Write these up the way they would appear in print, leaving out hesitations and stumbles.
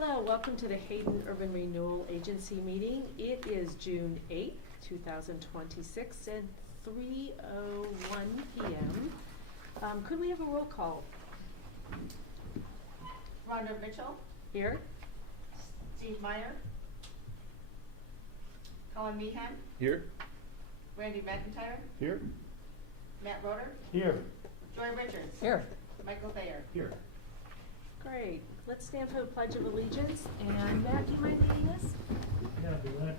Hello, welcome to the Hayden Urban Renewal Agency meeting. It is June 8th, 2026 and 3:01 p.m. Could we have a roll call? Rhonda Mitchell, Here? Steve Meyer, Colin Meehan, Here. Randy McIntyre, Here. Matt Roeder, Here. Joy Richards, Here. Michael Thayer. Here. Great. Let's stand for the Pledge of Allegiance. And Matt, do you mind leading us? Yeah, I'd be glad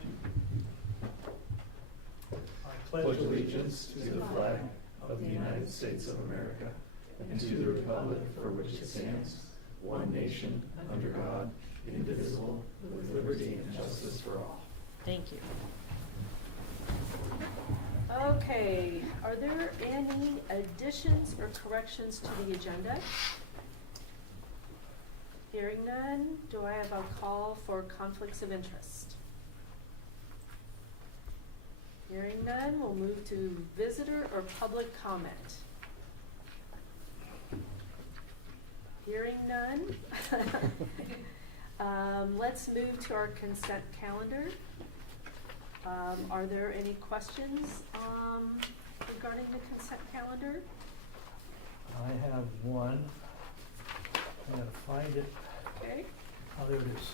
to. I Pledge allegiance to the flag of the United States of America and to the republic for which it stands, one nation, under God, indivisible, with liberty and justice for all. Thank you. Okay, are there any additions or corrections to the agenda? Hearing none, do I have a call for conflicts of interest? Hearing none, we'll move to visitor or public comment. Hearing none. Let's move to our consent calendar. Are there any questions regarding the consent calendar? I have one. I gotta find it. Okay. Oh, there it is.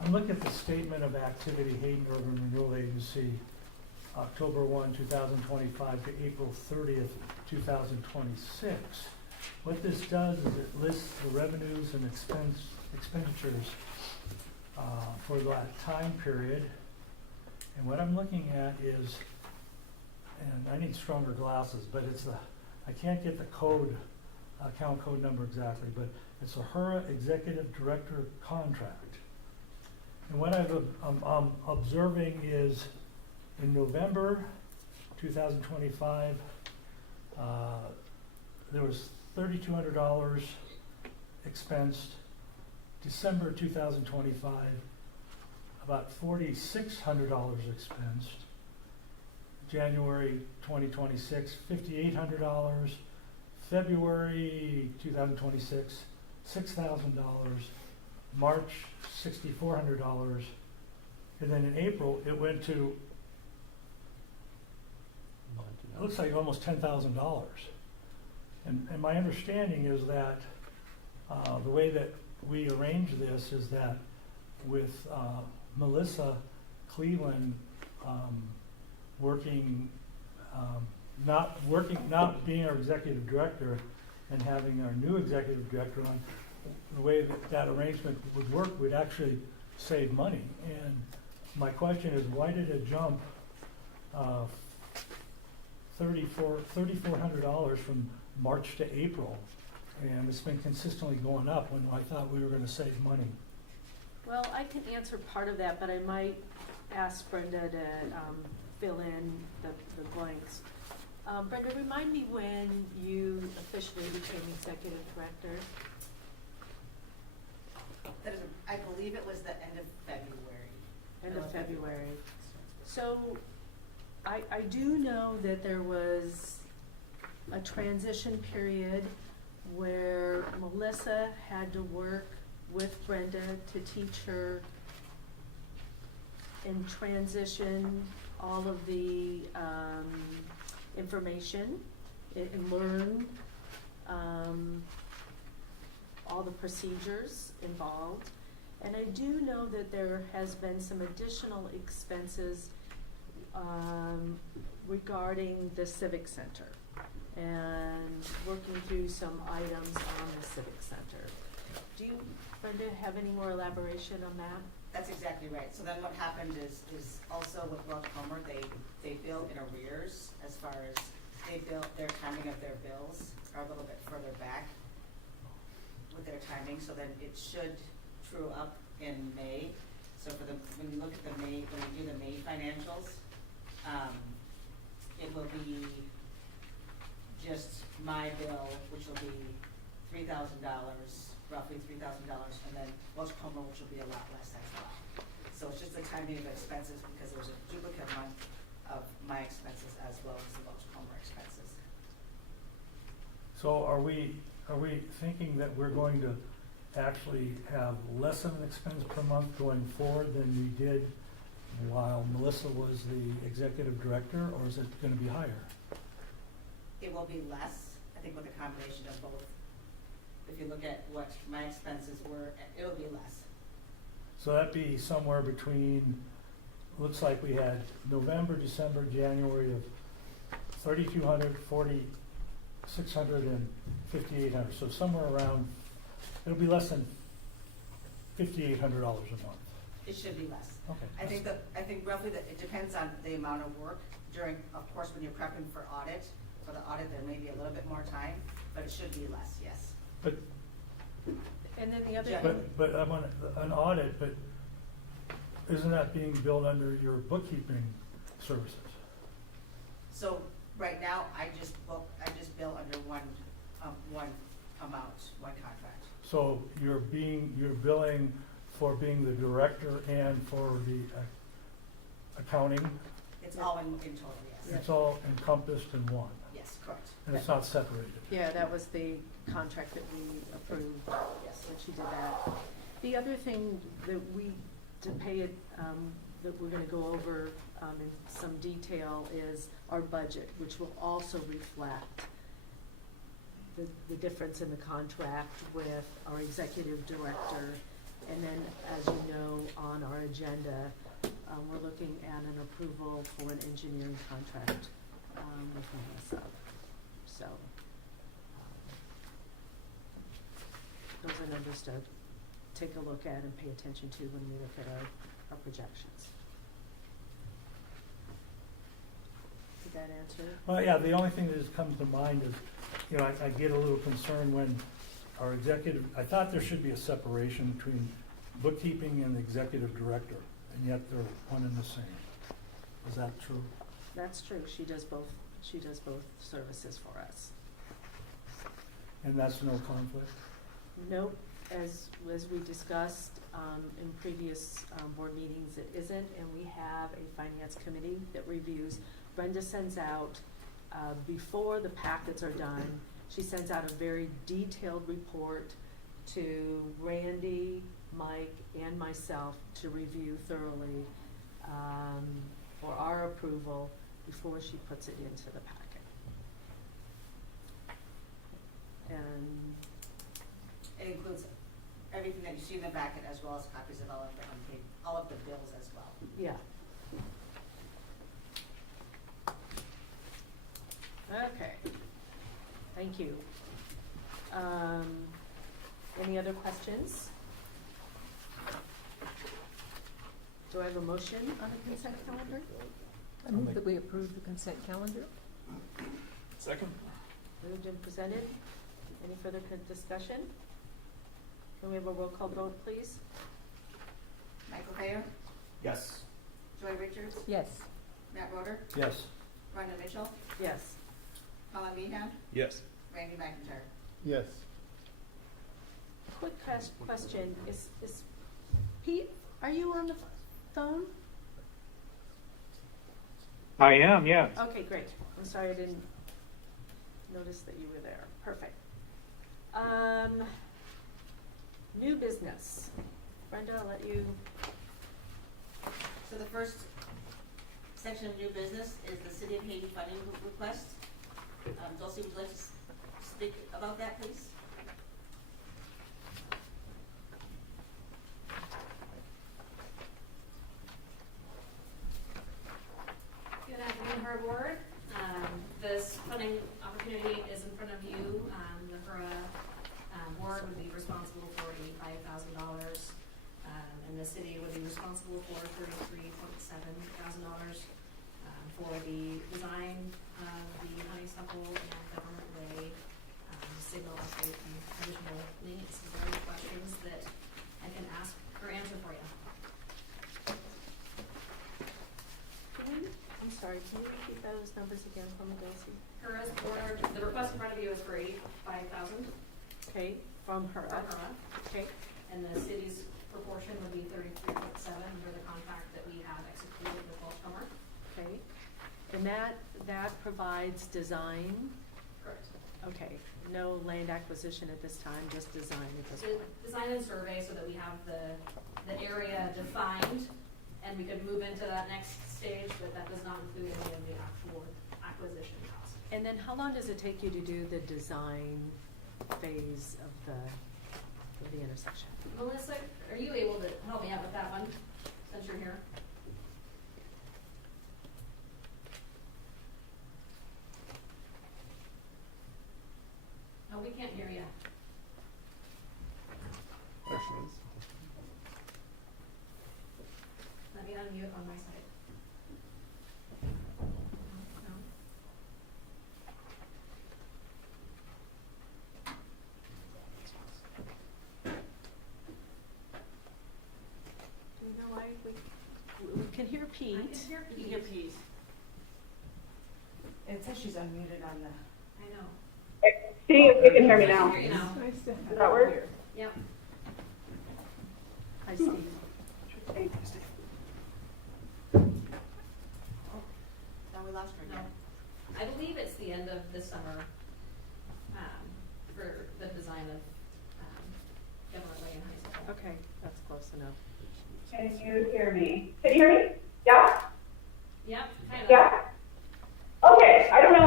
I'm looking at the statement of activity, Hayden Urban Renewal Agency, October 1, 2025 to April 30th, 2026. What this does is it lists the revenues and expenditures for that time period. And what I'm looking at is, and I need stronger glasses, but I can't get the code, account code number exactly, but it's a HURA Executive Director contract. And what I'm observing is in November 2025, there was $3,200 expensed. December 2025, about $4,600 expensed. January 2026, $5,800. February 2026, $6,000. March, $6,400. And then in April, it went to, it looks like almost $10,000. And my understanding is that the way that we arrange this is that with Melissa Cleveland not being our executive director and having our new executive director on, the way that arrangement would work would actually save money. And my question is, why did it jump $3,400 from March to April? And it's been consistently going up when I thought we were going to save money. Well, I can answer part of that, but I might ask Brenda to fill in the blanks. Brenda, remind me when you officially became executive director. I believe it was the end of February. End of February. So I do know that there was a transition period where Melissa had to work with Brenda to teach her and transition all of the information and learn all the procedures involved. And I do know that there has been some additional expenses regarding the Civic Center and working through some items on the Civic Center. Do you, Brenda, have any more elaboration on that? That's exactly right. So then what happened is also with Welch they bill in arrears as far as their timing of their bills are a little bit further back with their timing, so then it should true up in May. So when you look at when we do the May financials, it will be just my bill, which will be $3,000, roughly $3,000, and then Welch, which will be a lot less as well. So it's just the timing of expenses because there's a duplicate month of my expenses as well as the Welch expenses. So are we thinking that we're going to actually have less of an expense per month going forward than we did while Melissa was the executive director, or is it gonna be higher? It will be less, I think with a combination of both. If you look at what my expenses were, it'll be less. So that'd be somewhere between, looks like we had November, December, January of 3,200, 4,600, and 5,800. So somewhere around, it'll be less than $5,800 a month. It should be less. Okay. I think roughly that it depends on the amount of work during, of course, when you're prepping for audit. For the audit, there may be a little bit more time, but it should be less, yes. But, And then the other Yeah. thing, but I'm on an audit, but isn't that being billed under your bookkeeping services? So right now, I just bill under one amount, one contract. So you're billing for being the director and for the accounting? It's all in total, yes. It's all encompassed in one, Yes, correct. and it's not separated? yeah, that was the contract that we approved, Yes. when she did that. The other thing that to pay it, that we're gonna go over, in some detail is our budget, which will also reflect the difference in the contract with our executive director. And then, as you know, on our agenda, we're looking at an approval for an engineering contract, with Melissa. So, those are numbers to take a look at and pay attention to when we look at our projections. Did that answer? Well, yeah, the only thing that just comes to mind is, you know, I get a little concerned when our executive, I thought there should be a separation between bookkeeping and the executive director, and yet they're one and the same. Is that true? That's true, she does both services for us. And that's no conflict? Nope, as we discussed, in previous, board meetings, it isn't, and we have a finance committee that reviews. Brenda sends out, before the packets are done, she sends out a very detailed report to Randy, Mike, and myself to review thoroughly, for our approval before she puts it into the packet. And It includes everything that you see in the packet, as well as copies of all of the unpaid, all of the bills as well. yeah. Okay, thank you. Any other questions? Do I have a motion on the consent calendar? I move that we approve the consent calendar. Second? Moved and presented. Any further discussion? Can we have a roll call vote, please? Michael Thayer, Yes. Joy Richards, Yes. Matt Roder, Yes. Rhonda Mitchell, Yes. Colin Meehan, Yes. Randy McIntyre. Yes. Quick question, is Pete, are you on the phone? I am, yes. Okay, great. I'm sorry I didn't notice that you were there. Perfect. New business. Brenda, I'll let you. So the first section of new business is the City of Hayden funding request. Dulcie, would you like to speak about that, please? Good afternoon, Her Board. This funding opportunity is in front of you. The HERA board would be responsible for $85,000, and the city would be responsible for $33,700 for the design of the Honeysuckle and Government Way signal update and additional links. Is there any questions that I can ask or answer for you? I'm sorry, can you repeat those numbers again for me, Dulcie? HERA's board, the request in front of you is for $85,000 Okay, from her. from HERA, Okay, and the city's proportion would be 33.7 under the contract that we have executed with Welch. okay. And that provides design. Correct. Okay, no land acquisition at this time, just design at this point. Design and survey so that we have the area defined, and we could move into that next stage, but that does not include any of the actual acquisition costs. And then how long does it take you to do the design phase of the intersection? Melissa, are you able to help me out with that one, since you're here? No, we can't hear you. Let me unmute on my side. No. Do you know why we can hear Pete? I can hear You can get Pete. It says she's unmuted on the. I know. See if you can hear me I now. can hear you now. Does that work? Yep. Hi, Steve. Now we lost her No. again. I believe it's the end of this summer, for the design of, Government Way in High School. Okay, that's close enough. Can you hear me? Can you hear me? Yeah? Yep, kind of. Yeah? Okay, I don't know.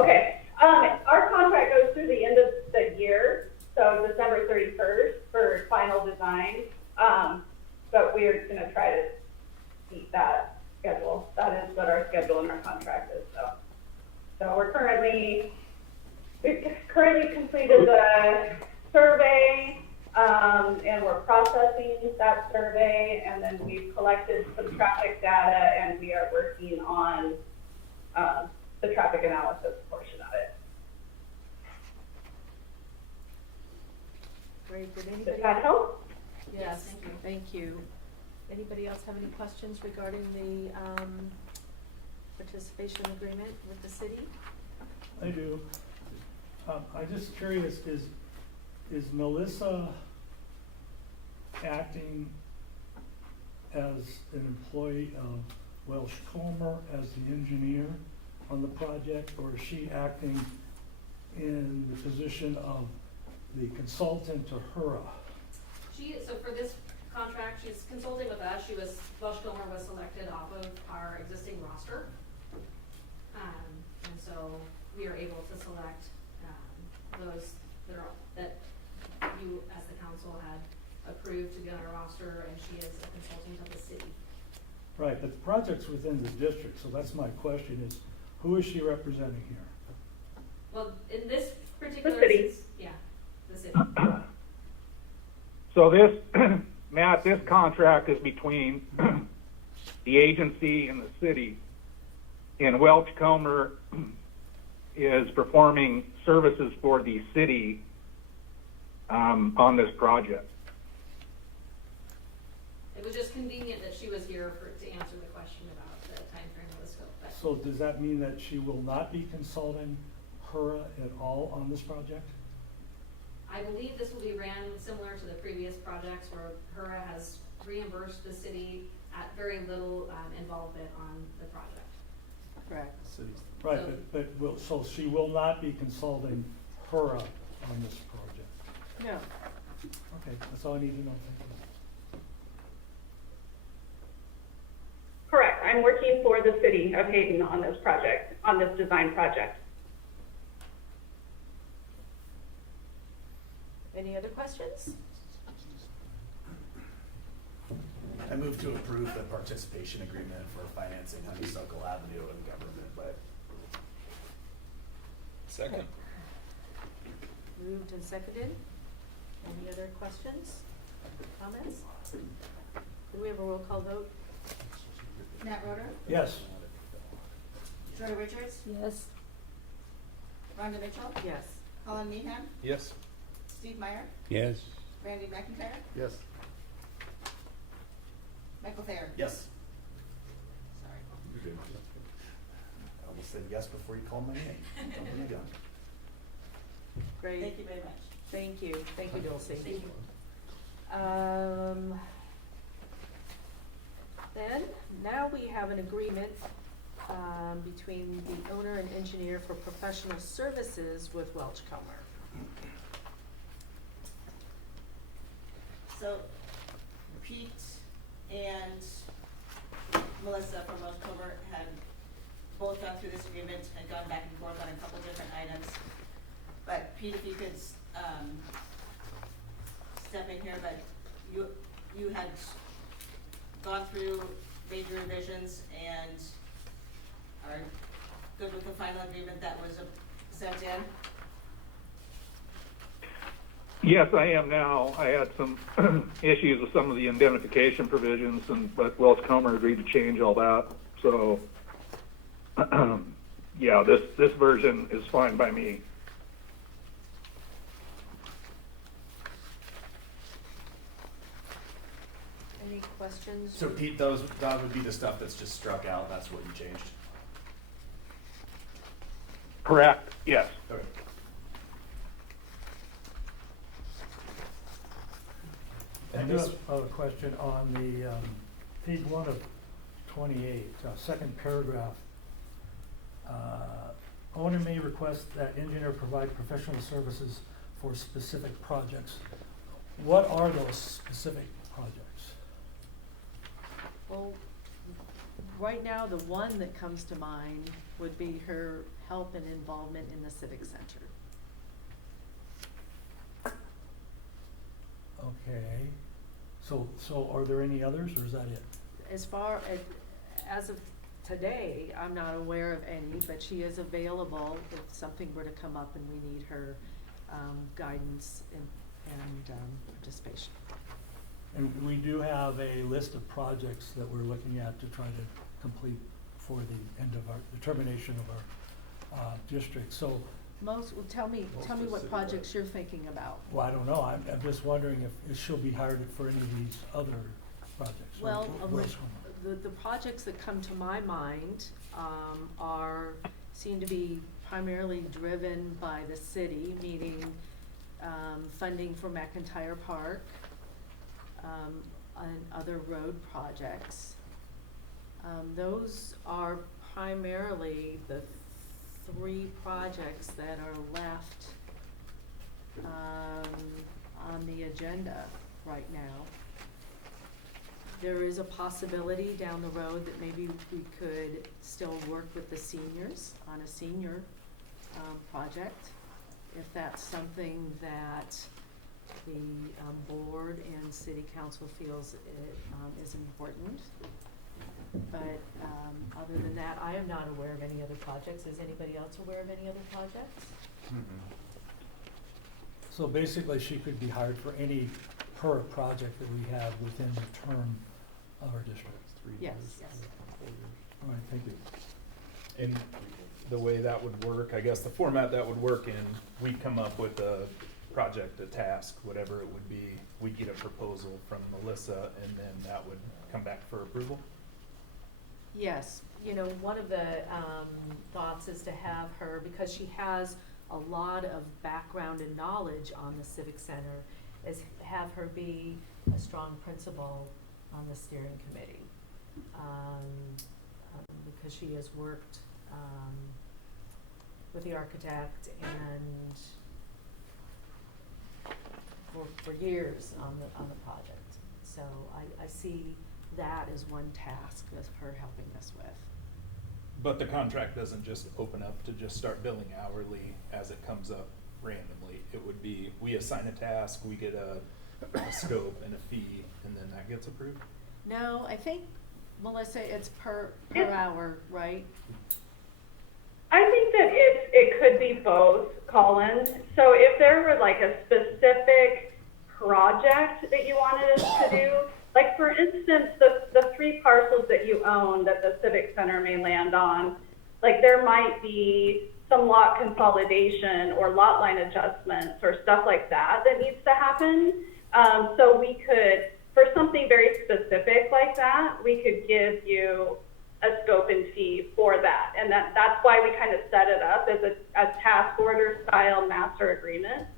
Okay. Our contract goes through the end of the year, so December 31st for final design. But we're gonna try to meet that schedule. That is what our schedule and our contract is, so we've currently completed the survey, and we're processing that survey, and then we've collected some traffic data, and we are working on, the traffic analysis portion of it. Great, did Does anybody? that help? Yes, thank you. Thank you. Anybody else have any questions regarding the participation agreement with the city? I do. I'm just curious, is Melissa acting as an employee of Welch Comer as the engineer on the project, or is she acting in the position of the consultant to HURA? So for this contract, she's consulting with us. Welch Gilmer was selected off of our existing roster. And so we are able to select, those that you, as the council, had approved to be on our roster, and she is a consultant of the city. Right, but the project's within the district, so that's my question is, who is she representing here? Well, in this particular city. instance, yeah, the city. So this, Matt, this contract is between the agency and the city. And Welch Comer is performing services for the city on this project. It was just convenient that she was here to answer the question about the timeframe of the scope. But So does that mean that she will not be consulting HURA at all on this project? I believe this will be ran similar to the previous projects where HURA has reimbursed the city at very little involvement on the project. Correct. Right, So- so she will not be consulting HURA on this project? No, Okay, that's all I need to know. Thank you. Correct. I'm working for the city of Hayden on this project, on this design project. any other questions? I move to approve the participation agreement for financing Honeysuckle Avenue and Government Way. Second. Moved and seconded. Any other questions, comments? Do we have a roll call vote? Matt Roder, Yes, Joy Richards, Yes. Rhonda Mitchell, Yes. Colin Meehan, Yes. Steve Meyer, Yes. Randy McIntyre, Yes. Michael Thayer. Yes. Sorry. I almost said yes before you called my name. Jumping the gun. Great. Thank you very much. Thank you, thank you, Dulcie. Thank you. Then, now we have an agreement between the owner and engineer for professional services with Welch Comer. So Pete and Melissa from Welch Comer had both gone through this agreement and gone back and forth on a couple different items. But Pete, if you could, step in here, but you had gone through major revisions and are good with the final agreement that was sent in? Yes, I am now. I had some issues with some of the indemnification provisions, but Welch Comer agreed to change all that. So, yeah, this version is fine by me. Any questions? So Pete, that would be the stuff that's just struck out, that's what you changed? Correct, yes. Okay. I do have a question on the, page 1 of 28, second paragraph. Owner may request that engineer provide professional services for specific projects. What are those specific projects? Well, right now, the one that comes to mind would be her help and involvement in the Civic Center. Okay, so are there any others, or is that it? As of today, I'm not aware of any, but she is available if something were to come up and we need her guidance and participation. And we do have a list of projects that we're looking at to try to complete for the end of our, the termination of our district, so. Tell me what projects you're thinking about. Well, I don't know, I'm just wondering if she'll be hired for any of these other projects. Well, Where's the projects that come to my mind seem to be primarily driven by the city, meaning funding for McIntyre Park and other road projects. Those are primarily the 3 projects that are left on the agenda right now. There is a possibility down the road that maybe we could still work with the seniors on a senior project, if that's something that the board and city council feels is important. But other than that, I am not aware of any other projects. Is anybody else aware of any other projects? So basically, she could be hired for any per project that we have within the term of our district. Yes. All right, thank you. And the way that would work, I guess the format that would work in, we'd come up with a project, a task, whatever it would be. We'd get a proposal from Melissa, and then that would come back for approval? Yes, one of the thoughts is to have her, because she has a lot of background and knowledge on the Civic Center, is have her be a strong principal on the steering committee. Because she has worked with the architect and for years on the project. So I see that as one task of her helping us with. But the contract doesn't just open up to just start billing hourly as it comes up randomly. It would be, we assign a task, we get a scope and a fee, and then that gets approved? No, I think, Melissa, it's per hour, right? I think that it could be both, Colin. So if there were like a specific project that you wanted us to do, like for instance, the 3 parcels that you own that the Civic Center may land on, like there might be some lot consolidation or lot line adjustments or stuff like that needs to happen. So we could, for something very specific like that, we could give you a scope and fee for that. And that's why we kind of set it up as a task order style master agreement.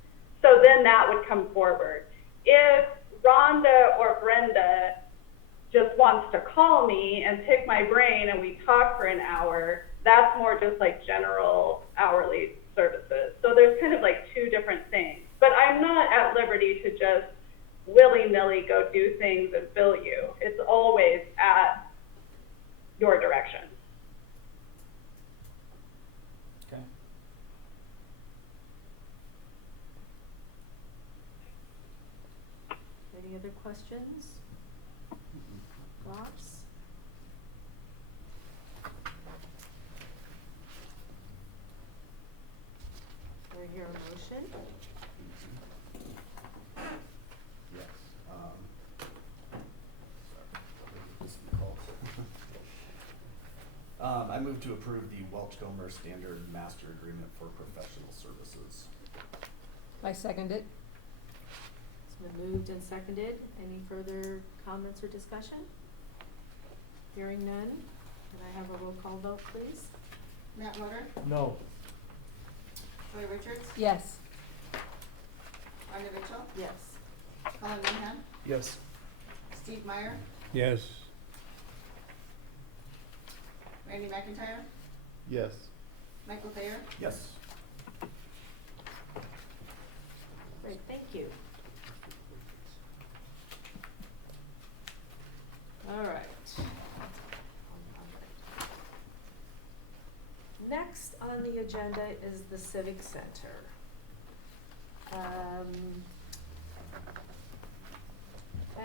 So then that would come forward. If Rhonda or Brenda just wants to call me and pick my brain and we talk for an hour, that's more just like general hourly services. So there's kind of like two different things. But I'm not at liberty to just willy-nilly go do things and bill you. It's always at your direction. Okay. Any other questions? Thoughts? Do I hear a motion? Yes. Sorry, this call. I move to approve the Welch Standard Master Agreement for Professional Services. I second it. It's been moved and seconded. Any further comments or discussion? Hearing none, can I have a roll call vote, please? Matt Motor, No. Joy Richards, Yes. Rhonda Mitchell, Yes. Colin Minhan, Yes. Steve Meyer, Yes. Randy McIntyre, Yes. Michael Thayer, Yes. Great, thank you. All right. Next on the agenda is the Civic Center.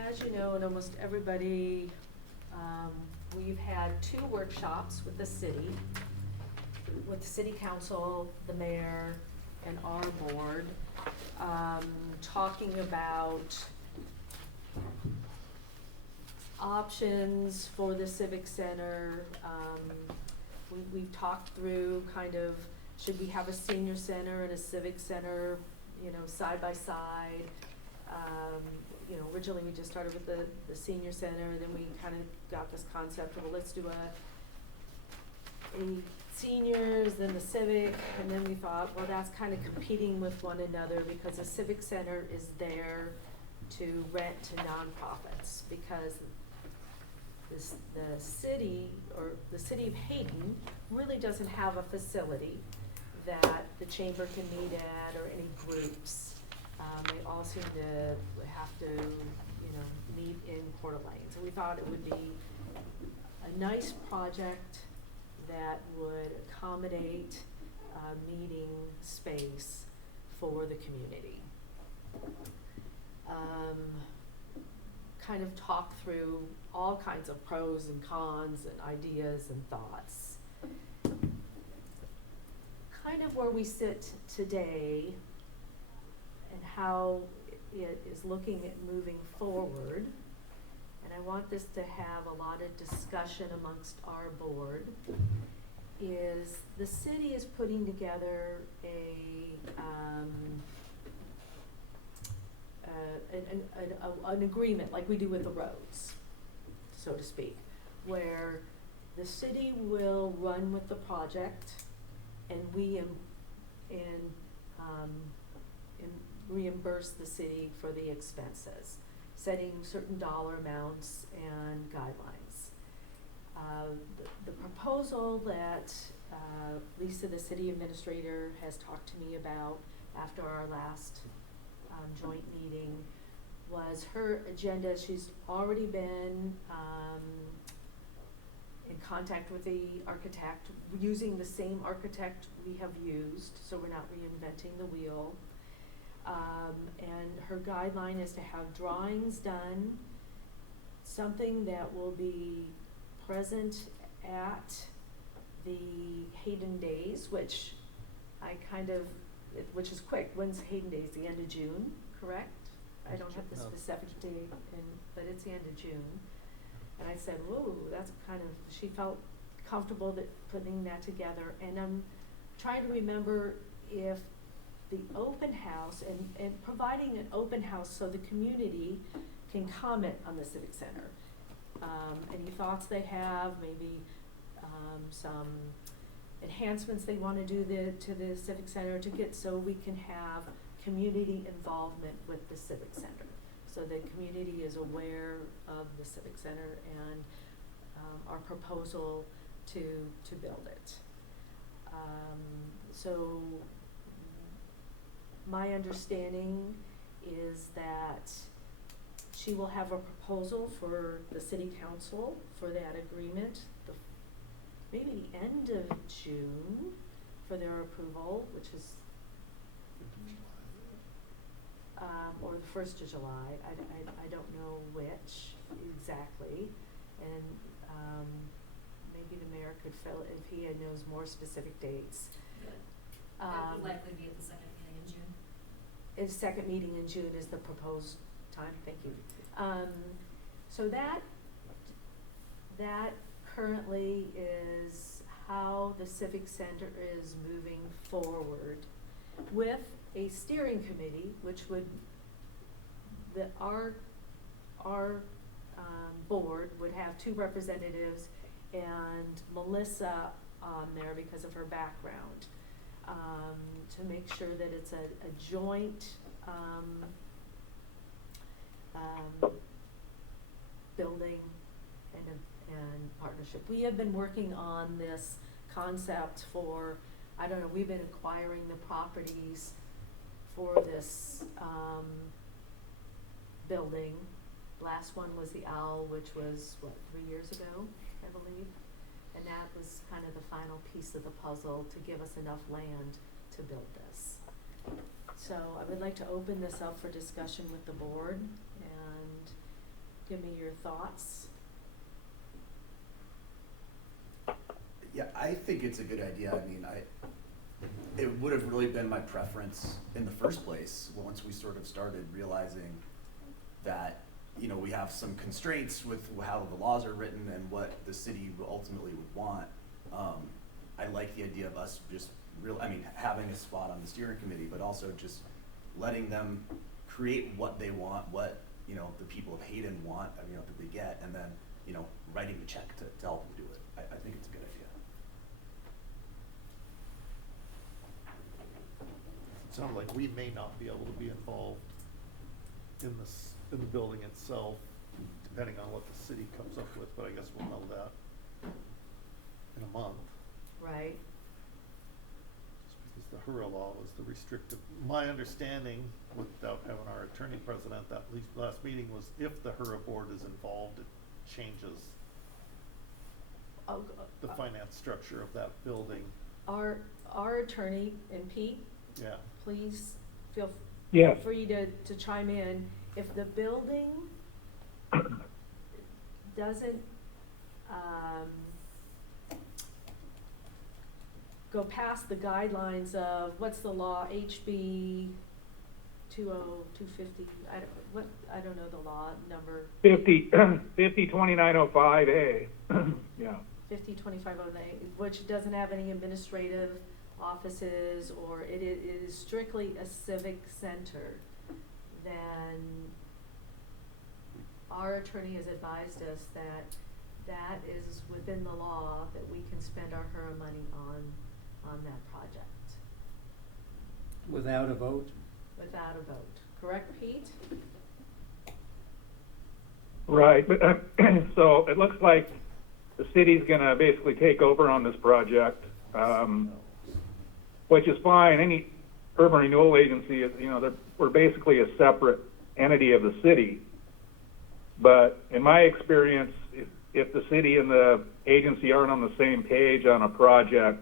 As you know, and almost everybody, we've had 2 workshops with the city council, the mayor, and our board, talking about options for the Civic Center. We've talked through kind of, should we have a senior center and a civic center, you know, side by side? You know, originally we just started with the senior center, then we kind of got this concept of, well, let's do a seniors, then the civic, and then we thought, well, that's kind of competing with one another because the civic center is there to rent to nonprofits, because the city of Hayden really doesn't have a facility that the chamber can meet at, or any groups. They all seem to have to, you know, meet in Coeur d'Alene. So we thought it would be a nice project that would accommodate a meeting space for the community. Kind of talk through all kinds of pros and cons and ideas and thoughts. Kind of where we sit today and how it is looking at moving forward. And I want this to have a lot of discussion amongst our board, is the city is putting together an agreement like we do with the roads, so to speak, where the city will run with the project and we reimburse the city for the expenses, setting certain dollar amounts and guidelines. The proposal that Lisa, the city administrator, has talked to me about after our last joint meeting was her agenda. She's already been in contact with the architect, using the same architect we have used, so we're not reinventing the wheel. And her guideline is to have drawings done, something that will be present at the Hayden Days, which which is quick. When's Hayden Days? The end of June, correct? I don't have the specific date, but it's the end of June. And I said, whoa, that's kind of, she felt comfortable that putting that together. And I'm trying to remember if the open house and providing an open house so the community can comment on the Civic Center. Any thoughts they have, maybe some enhancements they want to do to the Civic Center to get, so we can have community involvement with the Civic Center. so the community is aware of the Civic Center and our proposal to build it. So my understanding is that she will have a proposal for the city council for that agreement, maybe the end of June for their approval, which is, or the 1st of July, I don't know which exactly, and maybe the mayor could fill, if he knows more specific dates. That would likely be at the second meeting in June. His second meeting in June is the proposed time, thank you. So that currently is how the Civic Center is moving forward with a steering committee, which would, our board would have 2 representatives and Melissa on there because of her background, to make sure that it's a joint building and partnership. We have been working on this concept for, I don't know, we've been acquiring the properties for this building. Last one was the Owl, which was, 3 years ago, I believe? And that was kind of the final piece of the puzzle to give us enough land to build this. So I would like to open this up for discussion with the board and give me your thoughts. Yeah, I think it's a good idea. I mean, it would have really been my preference in the first place once we sort of started realizing that, you know, we have some constraints with how the laws are written and what the city ultimately would want. I like the idea of us just having a spot on the steering committee, but also just letting them create what they want, what, you know, the people of Hayden want, you know, that they get, and then, you know, writing the check to help them do it. I think it's a good idea. It sounds like we may not be able to be involved in the building itself, depending on what the city comes up with, but I guess we'll know that in a month. Right. Just because the HURA law was the restrictive, my understanding, without having our attorney present at that last meeting, was if the HURA board is involved, it changes the finance structure of that building. Our attorney, and Pete, Yeah. please feel Yes. free to chime in. If the building doesn't go past the guidelines of, what's the law, HB 20250, I don't know the law number. 502905A, yeah. 502508, which doesn't have any administrative offices, or it is strictly a civic center, then our attorney has advised us that that is within the law, that we can spend our HURA money on that project. Without a vote? Without a vote. Correct, Pete? Right, but so it looks like the city's gonna basically take over on this project, which is fine. Any urban renewal agency, you know, we're basically a separate entity of the city. But in my experience, if the city and the agency aren't on the same page on a project,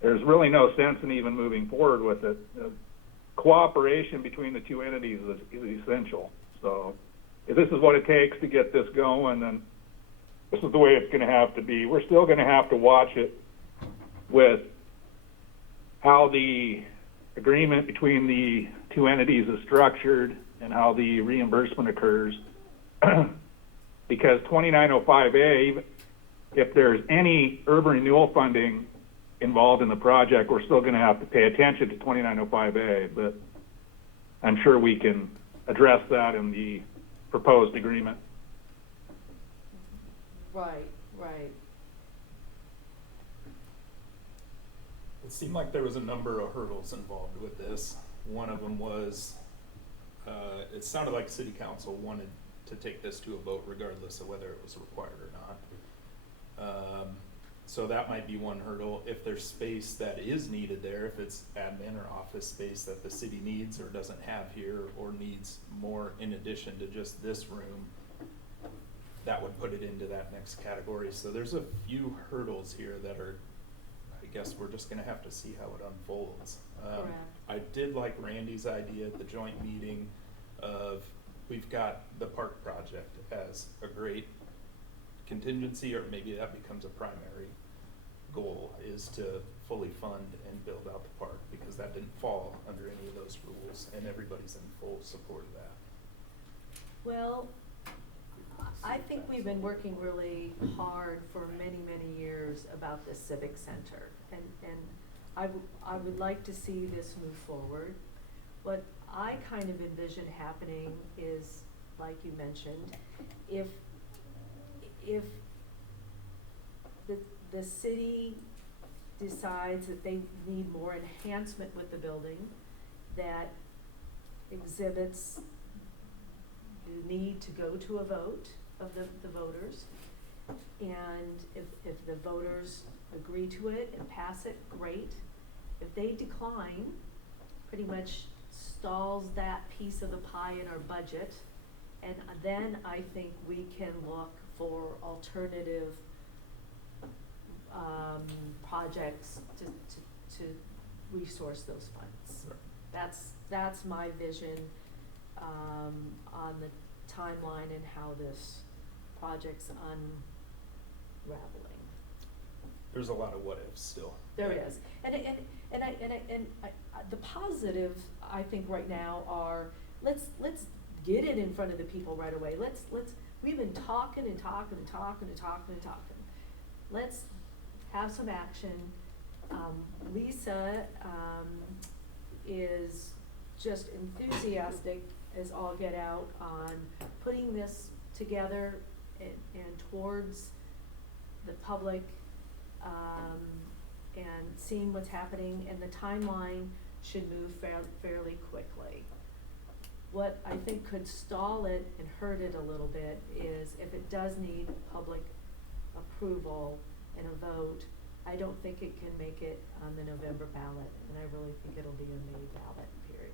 there's really no sense in even moving forward with it. Cooperation between the 2 entities is essential. So if this is what it takes to get this going, then this is the way it's going to have to be. We're still going to have to watch it with how the agreement between the 2 entities is structured and how the reimbursement occurs. Because 2905A, even if there's any urban renewal funding involved in the project, we're still going to have to pay attention to 2905A, but I'm sure we can address that in the proposed agreement. Right. It seemed like there was a number of hurdles involved with this. One of them was It sounded like city council wanted to take this to a vote regardless of whether it was required or not. So that might be one hurdle. If there's space that is needed there, if it's admin or office space that the city needs or doesn't have here, or needs more in addition to just this room, that would put it into that next category. So there's a few hurdles here that are, I guess we're just gonna have to see how it unfolds. Correct. I did like Randy's idea at the joint meeting of, we've got the park project as a great contingency, or maybe that becomes a primary goal, is to fully fund and build out the park, because that didn't fall under any of those rules, and everybody's in full support of that. Well, I think we've been working really hard for many, many years about the Civic Center, and I would like to see this move forward. What I kind of envision happening is, like you mentioned, if the city decides that they need more enhancement with the building that exhibits the need to go to a vote of the voters, and if the voters agree to it and pass it, great. If they decline, pretty much stalls that piece of the pie in our budget, and then I think we can look for alternative projects to resource those funds. Sure. That's my vision on the timeline and how this project's unraveling. There's a lot of what ifs still. There is, and the positives, I think right now are, let's get it in front of the people right away. We've been talking and talking and talking and talking and talking. Let's have some action. Lisa is just enthusiastic as all get out on putting this together and towards the public, and seeing what's happening, and the timeline should move fairly quickly. What I think could stall it and hurt it a little bit is if it does need public approval and a vote, I don't think it can make it on the November ballot, and I really think it'll be a May ballot period,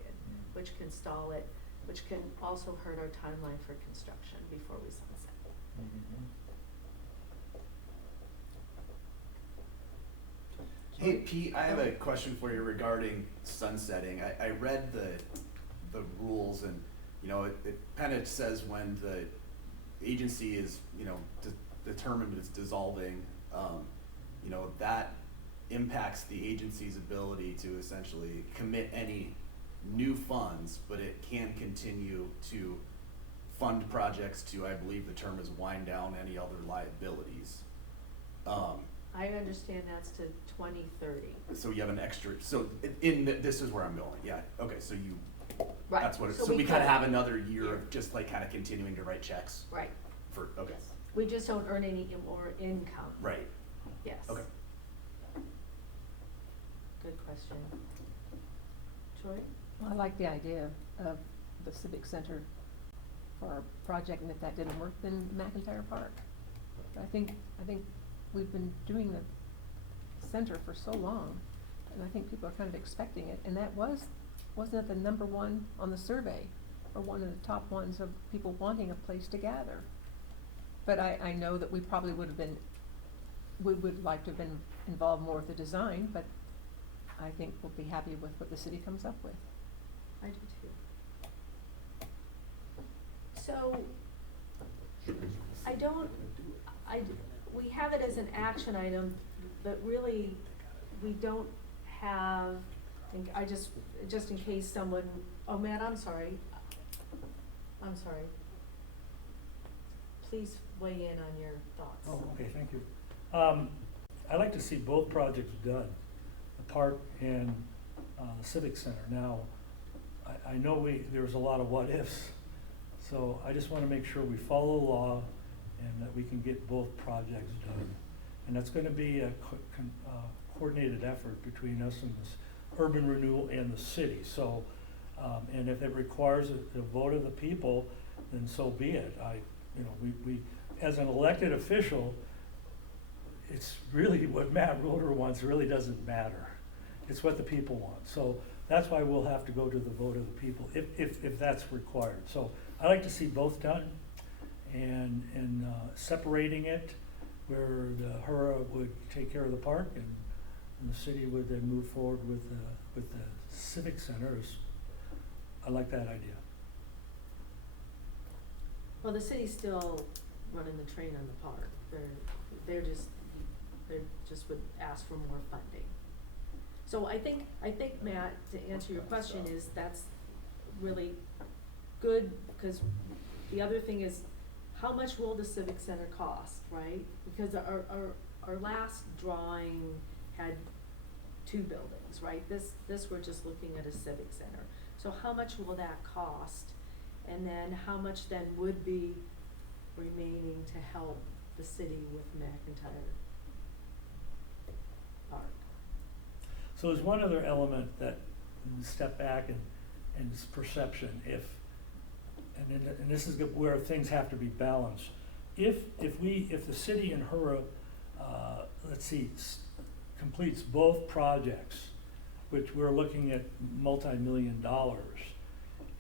which can stall it, which can also hurt our timeline for construction before we sunset. Hey Pete, I have a question for you regarding sunsetting. I read the rules, and it kind of says when the agency is determined it's dissolving, that impacts the agency's ability to essentially commit any new funds, but it can continue to fund projects to, I believe the term is wind down any other liabilities. I understand that's to 2030. So you have an extra, this is where I'm going, yeah, okay, so Right. that's what, So so we we kind of could- have another year of just like kind of continuing to write checks Right. for, okay, Yes. We just don't earn any more income. right, Yes. okay. Good question. Troy? Well, I like the idea of the Civic Center for our project, and if that didn't work, then McIntyre Park. But I think we've been doing the center for so long, and I think people are kind of expecting it, and that wasn't it the number one on the survey, or one of the top ones of people wanting a place to gather? But I know that we probably would like to have been involved more with the design, but I think we'll be happy with what the city comes up with. I do too. So, we have it as an action item, but really, we don't have, and just in case someone, oh, Matt, I'm sorry. Please weigh in on your thoughts. Oh, okay, thank you. I'd like to see both projects done, the park and the Civic Center. Now, I know there's a lot of what ifs, so I just want to make sure we follow the law and that we can get both projects done. And that's going to be a coordinated effort between us and this urban renewal and the city. So And if it requires a vote of the people, then so be it. We, as an elected official, it's really what Matt Roeder wants really doesn't matter. It's what the people want. So that's why we'll have to go to the vote of the people, if that's required. So I like to see both done, and separating it, where the HURA would take care of the park, and the city would then move forward with the Civic Center. I like that idea. Well, the city's still running the train on the park. They just would ask for more funding. So I think, Matt, to answer your question is, that's really good, because the other thing is, how much will the Civic Center cost, right? Because our last drawing had 2 buildings, right? This we're just looking at a Civic Center. So how much will that cost? And then how much then would be remaining to help the city with McIntyre Park? So there's one other element that, step back and it's perception. And this is where things have to be balanced. If the city and HURA, completes both projects, which we're looking at multi-million dollars,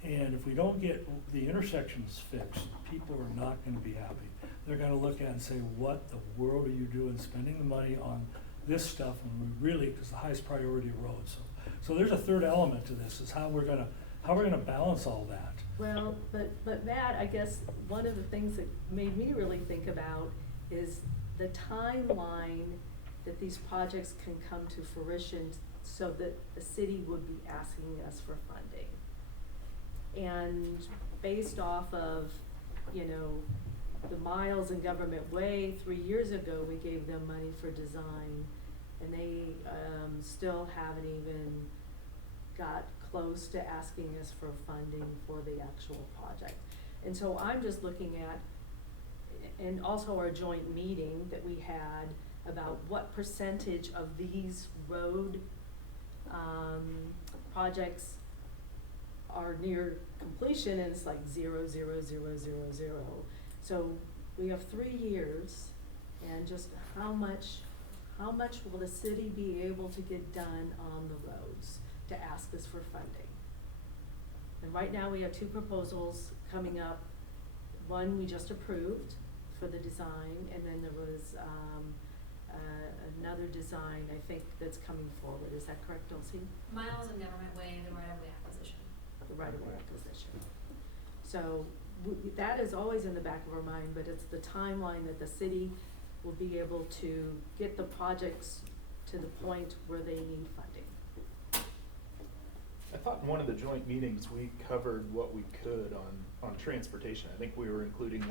and if we don't get the intersections fixed, people are not gonna be happy. They're gonna look at it and say, what the world are you doing spending the money on this stuff when we really, because the highest priority roads. So there's a third element to this, is how we're gonna balance all that. Well, but Matt, I guess one of the things that made me really think about is the timeline that these projects can come to fruition, so that the city would be asking us for funding. And based off of, the Miles and Government Way, 3 years ago, we gave them money for design, and they still haven't even got close to asking us for funding for the actual project. And so I'm just looking at, and also our joint meeting that we had about what percentage of these road projects are near completion, and it's like 0, 0, 0, 0, 0. So we have 3 years, and just how much will the city be able to get done on the roads to ask us for funding? And right now we have 2 proposals coming up. One we just approved for the design, and then there was another design, I think, that's coming forward. Is that correct, Dulcie? Miles and Government Way, the right-of-way acquisition. The right-of-way acquisition. So that is always in the back of our mind, but it's the timeline that the city will be able to get the projects to the point where they need funding. I thought in one of the joint meetings, we covered what we could on transportation. I think we were including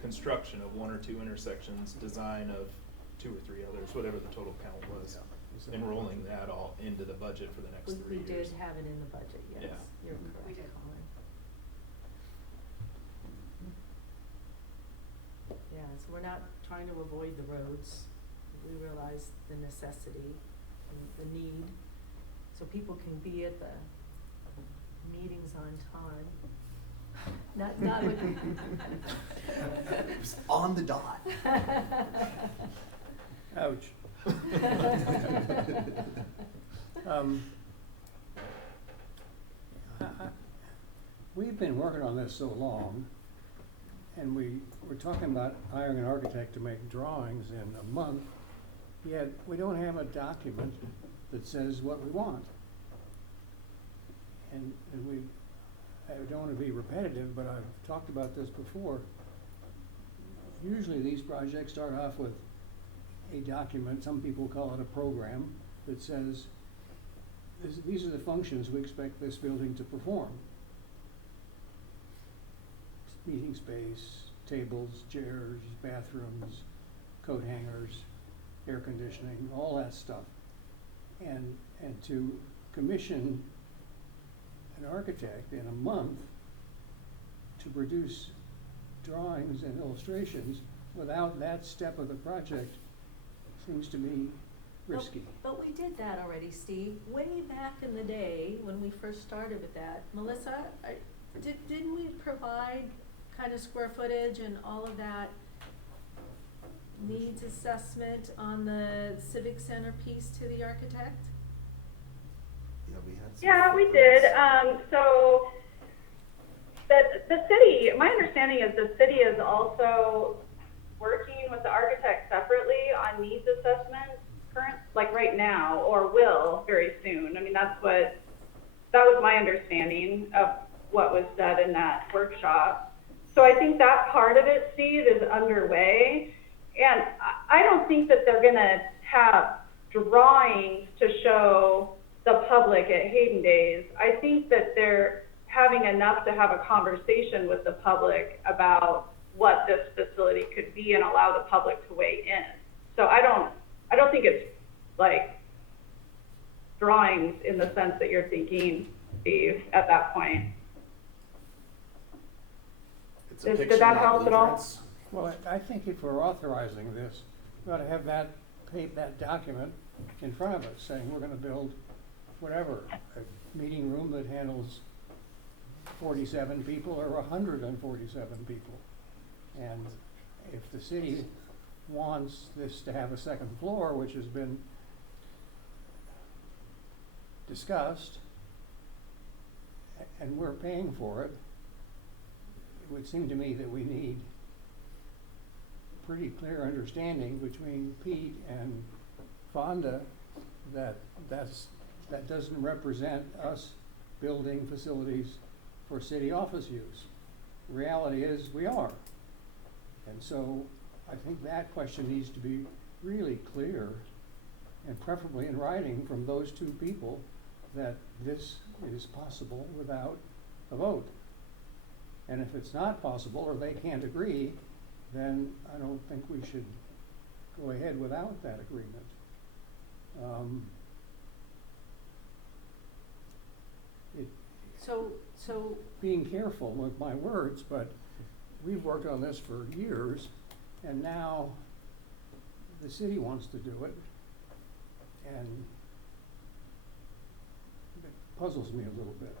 construction of 1 or 2 intersections, design of 2 or 3 others, whatever the total count was, enrolling that all into the budget for the next 3 years. We did have it in the budget, yes. Yeah. You're correct, We did. Colin. Yeah, so we're not trying to avoid the roads. We realize the necessity and the need, so people can be at the meetings on time. Not with. It was on the dot. Ouch. We've been working on this so long, and we're talking about hiring an architect to make drawings in a month, yet we don't have a document that says what we want. And I don't want to be repetitive, but I've talked about this before. Usually these projects start off with a document, some people call it a program, that says, these are the functions we expect this building to perform. Meeting space, tables, chairs, bathrooms, coat hangers, air conditioning, all that stuff. And to commission an architect in a month to produce drawings and illustrations without that step of the project seems to me risky. But we did that already, Steve, way back in the day when we first started with that. Melissa, didn't we provide kind of square footage and all of that needs assessment on the Civic Center piece to the architect? Yeah, we had some. Yeah, we did. So the city, my understanding is the city is also working with the architect separately on needs assessments like right now, or will very soon. I mean, that was my understanding of what was said in that workshop. So I think that part of it, Steve, is underway. And I don't think that they're gonna have drawings to show the public at Hayden Days. I think that they're having enough to have a conversation with the public about what this facility could be and allow the public to weigh in. So I don't think it's like drawings in the sense that you're thinking, Steve, at that point. It's a Did picture, that not help at all? blueprints. Well, I think if we're authorizing this, we ought to have that document in front of us, saying we're gonna build whatever, a meeting room that handles 47 people or 147 people. And if the city wants this to have a second floor, which has been discussed, and we're paying for it, it would seem to me that we need pretty clear understanding between Pete and Fonda that doesn't represent us building facilities for city office use. The reality is we are. And so I think that question needs to be really clear, and preferably in writing from those two people, that this is possible without a vote. And if it's not possible, or they can't agree, then I don't think we should go ahead without that agreement. So, Being careful with my words, but we've worked on this for years, and now the city wants to do it, and it puzzles me a little bit.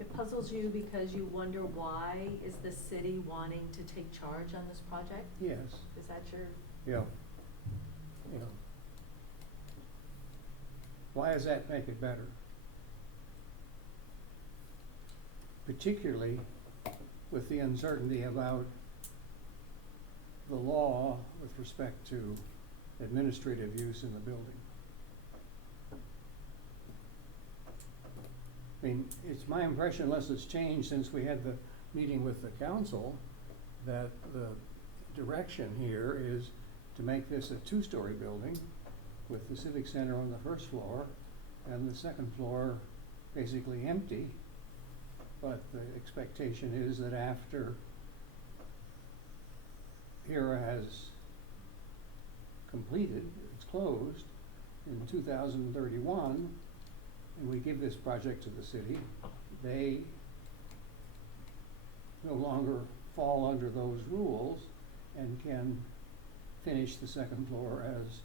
it puzzles you because you wonder why is the city wanting to take charge on this project? Yes, Is that your? yeah, yeah. Why does that make it better? Particularly with the uncertainty about the law with respect to administrative use in the building. I mean, it's my impression, unless it's changed since we had the meeting with the council, that the direction here is to make this a two-story building with the Civic Center on the first floor and the second floor basically empty. But the expectation is that after HERA has completed, it's closed in 2031, and we give this project to the city, they no longer fall under those rules and can finish the second floor as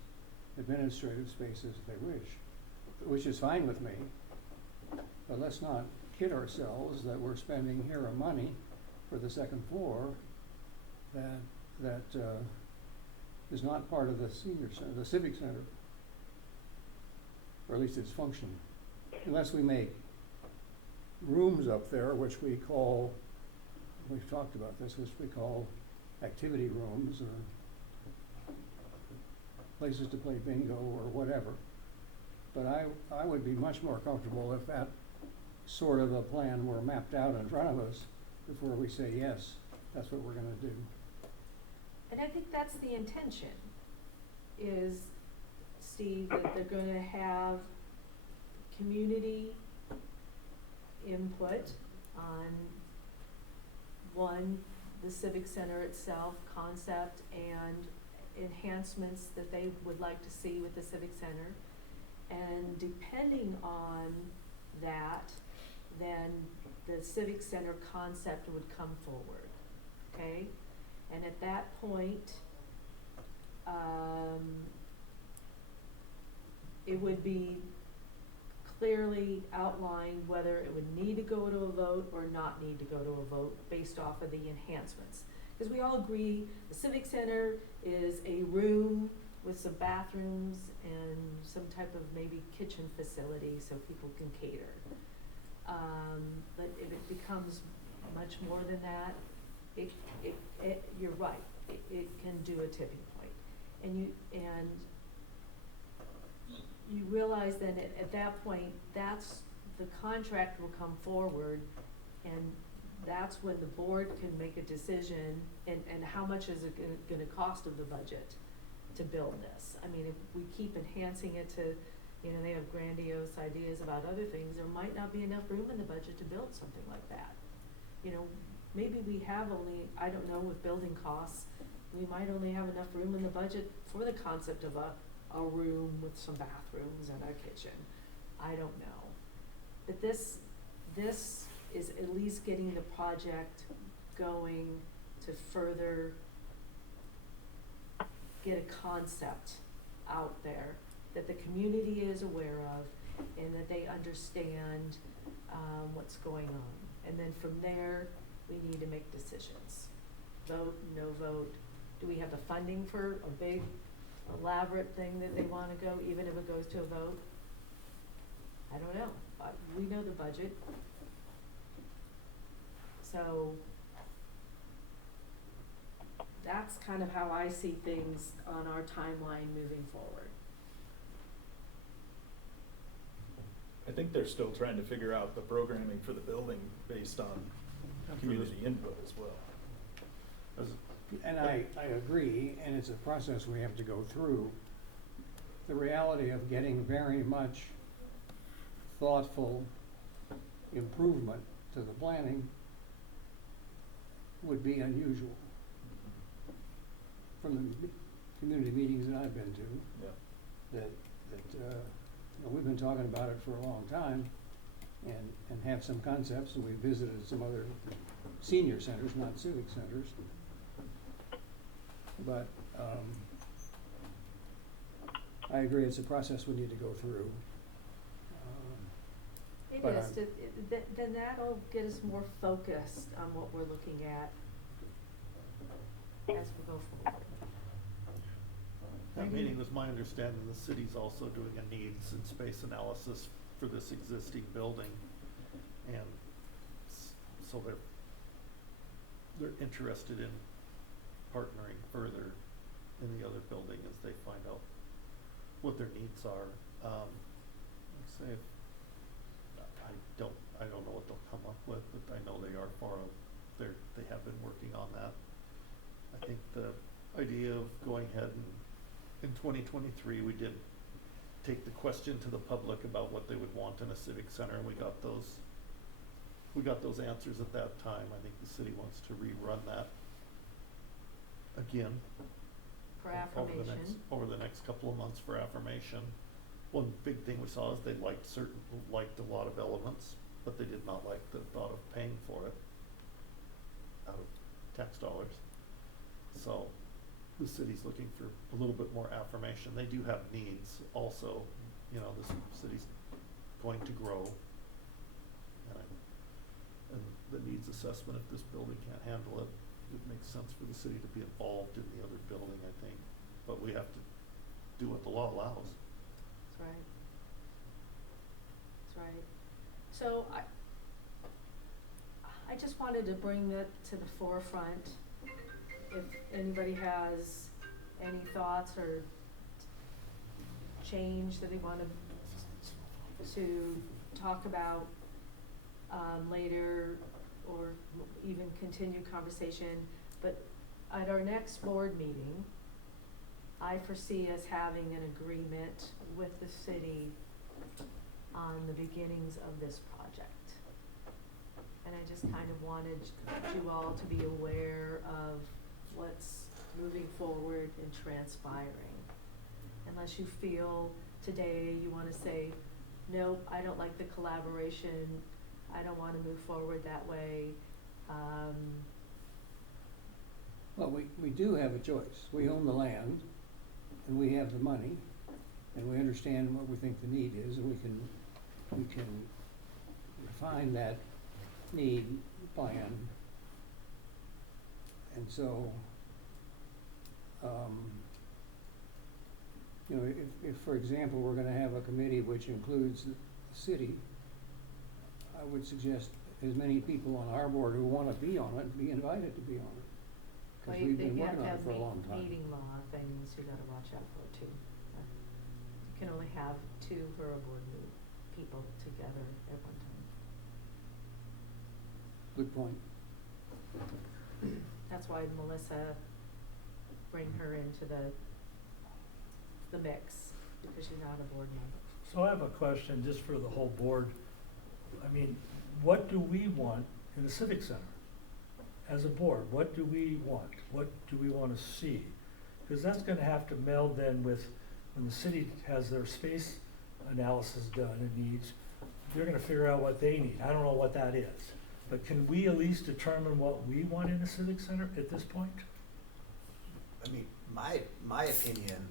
administrative spaces if they wish, which is fine with me. But let's not kid ourselves that we're spending HERA money for the second floor that is not part of the senior center, the Civic Center, or at least its function, unless we make rooms up there, which we call, we've talked about this, which we call activity rooms or places to play bingo or whatever. But I would be much more comfortable if that sort of a plan were mapped out in front of us before we say, yes, that's what we're gonna do. And I think that's the intention, is, Steve, that they're gonna have community input on, one, the Civic Center itself, concept, and enhancements that they would like to see with the Civic Center. And depending on that, then the Civic Center concept would come forward, okay? And at that point, it would be clearly outlined whether it would need to go to a vote or not need to go to a vote based off of the enhancements. Because we all agree the Civic Center is a room with some bathrooms and some type of maybe kitchen facility so people can cater. But if it becomes much more than that, you're right, it can do a tipping point. And you realize then at that point, that's, the contract will come forward, and that's when the board can make a decision, and how much is it gonna cost of the budget to build this? I mean, if we keep enhancing it to, you know, they have grandiose ideas about other things, there might not be enough room in the budget to build something like that. You know, maybe we have only, I don't know, with building costs, we might only have enough room in the budget for the concept of a room with some bathrooms and a kitchen. I don't know. But this is at least getting the project going to further get a concept out there that the community is aware of and that they understand what's going on. And then from there, we need to make decisions. Vote, no vote. Do we have the funding for a big elaborate thing that they wanna go, even if it goes to a vote? I don't know. We know the budget. So that's kind of how I see things on our timeline moving forward. I think they're still trying to figure out the programming for the building based on community input as well. And I agree, and it's a process we have to go through. The reality of getting very much thoughtful improvement to the planning would be unusual. From the community meetings that I've been to, Yeah. you know, we've been talking about it for a long time and have some concepts, and we visited some other senior centers, not civic centers. But I agree, it's a process we need to go through. It But is, then that'll get us more focused on what we're looking at as we go forward. That meeting was my understanding, the city's also doing a needs and space analysis for this existing building. And so they're interested in partnering further in the other building as they find out what their needs are. Let's say, I don't know what they'll come up with, but I know they are they have been working on that. I think the idea of going ahead and in 2023, we did take the question to the public about what they would want in a civic center, and we got those answers at that time. I think the city wants to rerun that again. For affirmation. Over the next couple of months for affirmation. One big thing we saw is they liked a lot of elements, but they did not like the thought of paying for it out of tax dollars. So the city's looking for a little bit more affirmation. They do have needs also. You know, this city's going to grow. And the needs assessment, if this building can't handle it, it makes sense for the city to be involved in the other building, I think. But we have to do what the law allows. That's right. That's right. So I just wanted to bring that to the forefront. If anybody has any thoughts or change that they want to talk about later, or even continue conversation, but at our next board meeting, I foresee us having an agreement with the city on the beginnings of this project. And I just kind of wanted you all to be aware of what's moving forward and transpiring. Unless you feel today you want to say, nope, I don't like the collaboration, I don't want to move forward that way. Well, we do have a choice. We own the land, and we have the money, and we understand what we think the need is, and we can refine that need plan. And so, you know, if, for example, we're gonna have a committee which includes the city, I would suggest as many people on our board who wanna be on it, be invited to be on it. Well, Cause you we've think been you have working to on it have for a long time. meeting law things you gotta watch out for too. You can only have two borough board people together at one time. Good point. That's why Melissa, bring her into the mix, because she's not a board member. So I have a question just for the whole board. I mean, what do we want in the Civic Center? As a board, what do we want? What do we want to see? Because that's gonna have to meld then with, when the city has their space analysis done and needs, they're gonna figure out what they need. I don't know what that is. But can we at least determine what we want in the Civic Center at this point? I mean, my opinion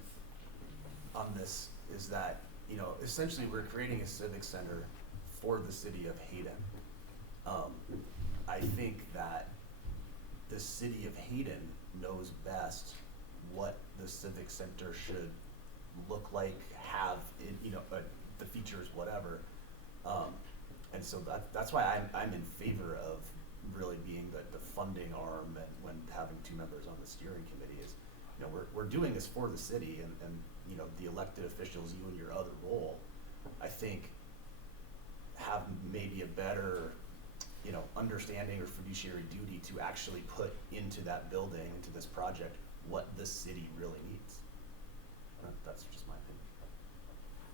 on this is that, you know, essentially we're creating a civic center for the city of Hayden. I think that the city of Hayden knows best what the civic center should look like, have in, you know, the features, whatever. And so that's why I'm in favor of really being the funding arm, and when having two members on the steering committee is, you know, we're doing this for the city, and you know, the elected officials, you in your other role, I think have maybe a better, you know, understanding or fiduciary duty to actually put into that building, into this project, what the city really needs. That's just my opinion.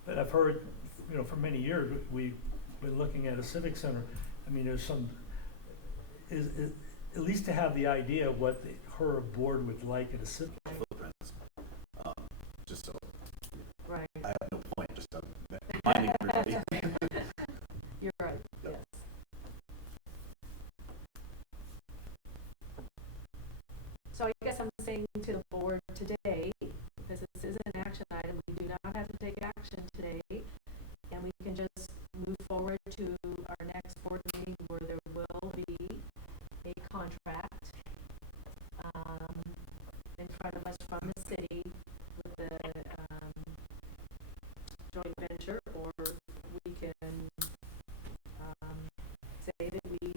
But I've heard, you know, for many years, we've been looking at a civic center. I mean, there's some, is at least to have the idea of what her board would like in a civic. Footprints, just so Right. I have no point, just reminding everybody. You're right, yes. So I guess I'm saying to the board today, because this is an action item, we do not have to take action today, and we can just move forward to our next board meeting where there will be a contract in front of us from the city with the joint venture, or we can say that we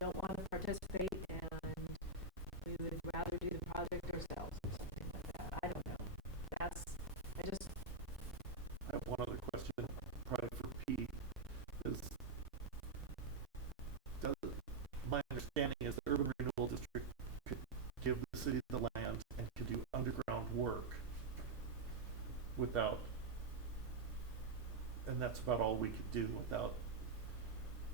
don't want to participate and we would rather do the project ourselves or something like that. I don't know. I have one other question, probably for Pete, is, my understanding is the Urban Renewal District could give the city the land and could do underground work without, and that's about all we could do without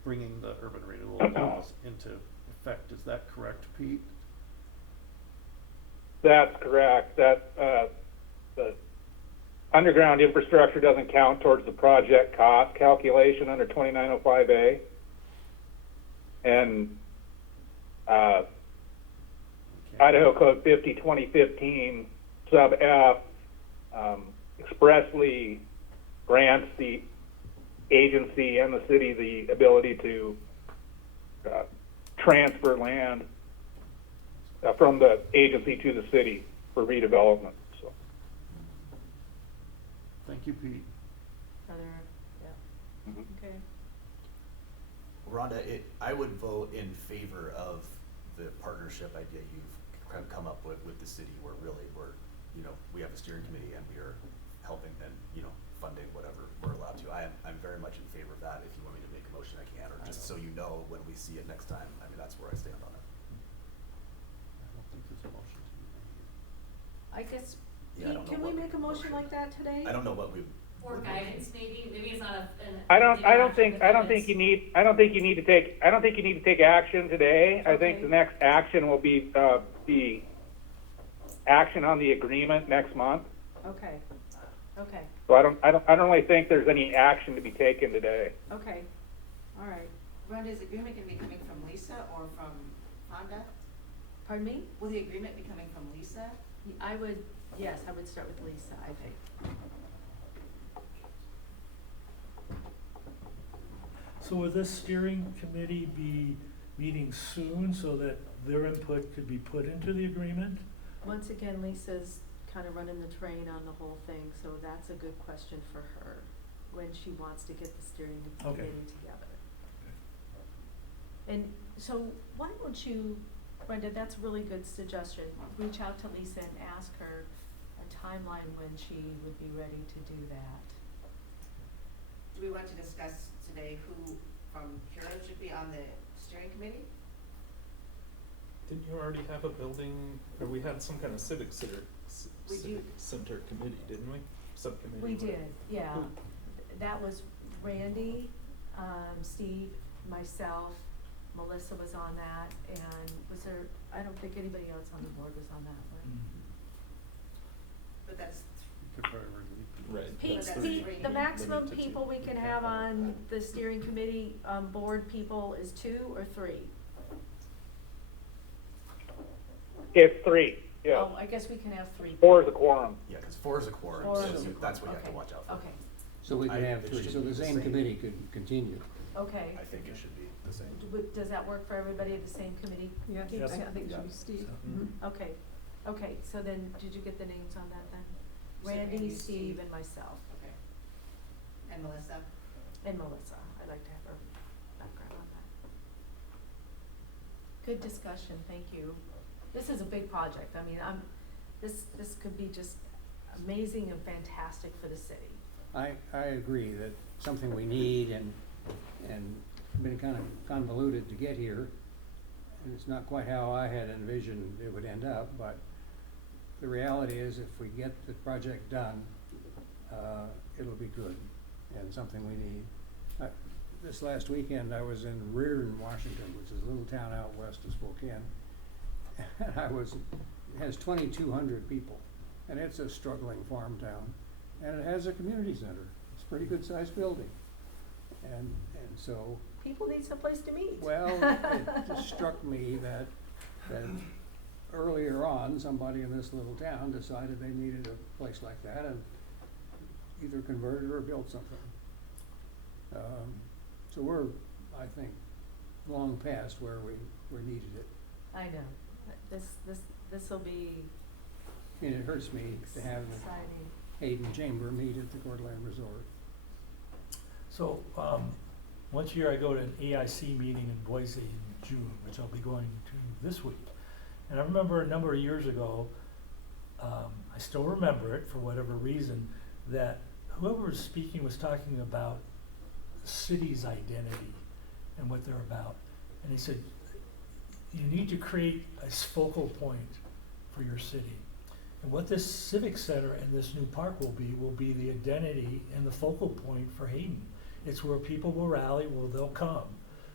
bringing the urban renewal laws into effect. Is that correct, Pete? That's correct. That, the underground infrastructure doesn't count towards the project cost calculation under 2905A. And, Idaho Code 50-2015 sub F expressly grants the agency and the city the ability to transfer land from the agency to the city for redevelopment. So. Thank you, Pete. Okay. Rhonda, I would vote in favor of the partnership idea you've kind of come up with the city, where really we're, you know, we have a steering committee and we are helping and, you know, funding whatever we're allowed to. I'm very much in favor of that. If you want me to make a motion, I can, or just so you know when we see it next time. I mean, that's where I stand on it. I don't think there's a motion to be made. I guess, Yeah, I don't know can we what make a motion like that today? I don't know what we. Or guidance, maybe it's not I don't think you need to take action today. I think Okay. the next action will be the action on the agreement next month. Okay. So I don't really think there's any action to be taken today. Okay. All right. Rhonda, is the agreement gonna be coming from Lisa or from Honda? Pardon me? Will the agreement be coming from Lisa? I would, yes, I would start with Lisa, I think. So will this steering committee be meeting soon so that their input could be put into the agreement? Once again, Lisa's kind of running the train on the whole thing, so that's a good question for her, when she wants to get the steering Okay. committee together. And so why don't you, Brenda, that's a really good suggestion, reach out to Lisa and ask her a timeline when she would be ready to do that. Do we want to discuss today who from Cura should be on the steering committee? Didn't you already have a building, or we had some kind of civic center, We do. civic center committee, didn't we? Subcommittee? We whatever. did, yeah. Who- That was Randy, Steve, myself, Melissa was on that, and was there, I don't think anybody else on the board was on that one. But that's, You could probably remove. Right. Pete, that's that's three. Steve, the maximum Limit to two. people we can have on the steering committee, board people is 2 or 3? It's 3, yeah. Oh, I guess we can have 3. 4 is a quorum. Yeah, because 4 is a quorum, Four so is a that's what you have to okay, watch out for. Okay, So we could have It 3, should so be the the same same. committee could continue. okay. I think it should be the same. Does that work for everybody, the same committee? Yeah, Yes. I think it should be Yeah. Steve. Mhm. Okay, okay, so then, did you get the names on that then? You said Randy, Randy, Steve, Steve. and myself, Okay. And Melissa? and Melissa, I'd like to have her background on that. Good discussion, thank you. This is a big project, I mean, this could be just amazing and fantastic for the city. I agree that something we need and been kind of convoluted to get here. And it's not quite how I had envisioned it would end up, but the reality is if we get the project done, it'll be good and something we need. This last weekend, I was in Reardon, Washington, which is a little town out west of Spokane. And it has 2,200 people, and it's a struggling farm town, and it has a community center. It's a pretty good sized building. And so, People need someplace to meet. well, it just struck me that earlier on, somebody in this little town decided they needed a place like that and either converted or built something. So we're, I think, long past where we needed it. I know, this'll be And it hurts me to have the exciting. Hayden Chamber meet at the Coeur d'Alene Resort. So, once a year I go to an AIC meeting in Boise in June, which I'll be going to this week. And I remember a number of years ago, I still remember it for whatever reason, that whoever was speaking was talking about the city's identity and what they're about. And he said, you need to create a focal point for your city. And what this civic center and this new park will be the identity and the focal point for Hayden. It's where people will rally, where they'll come.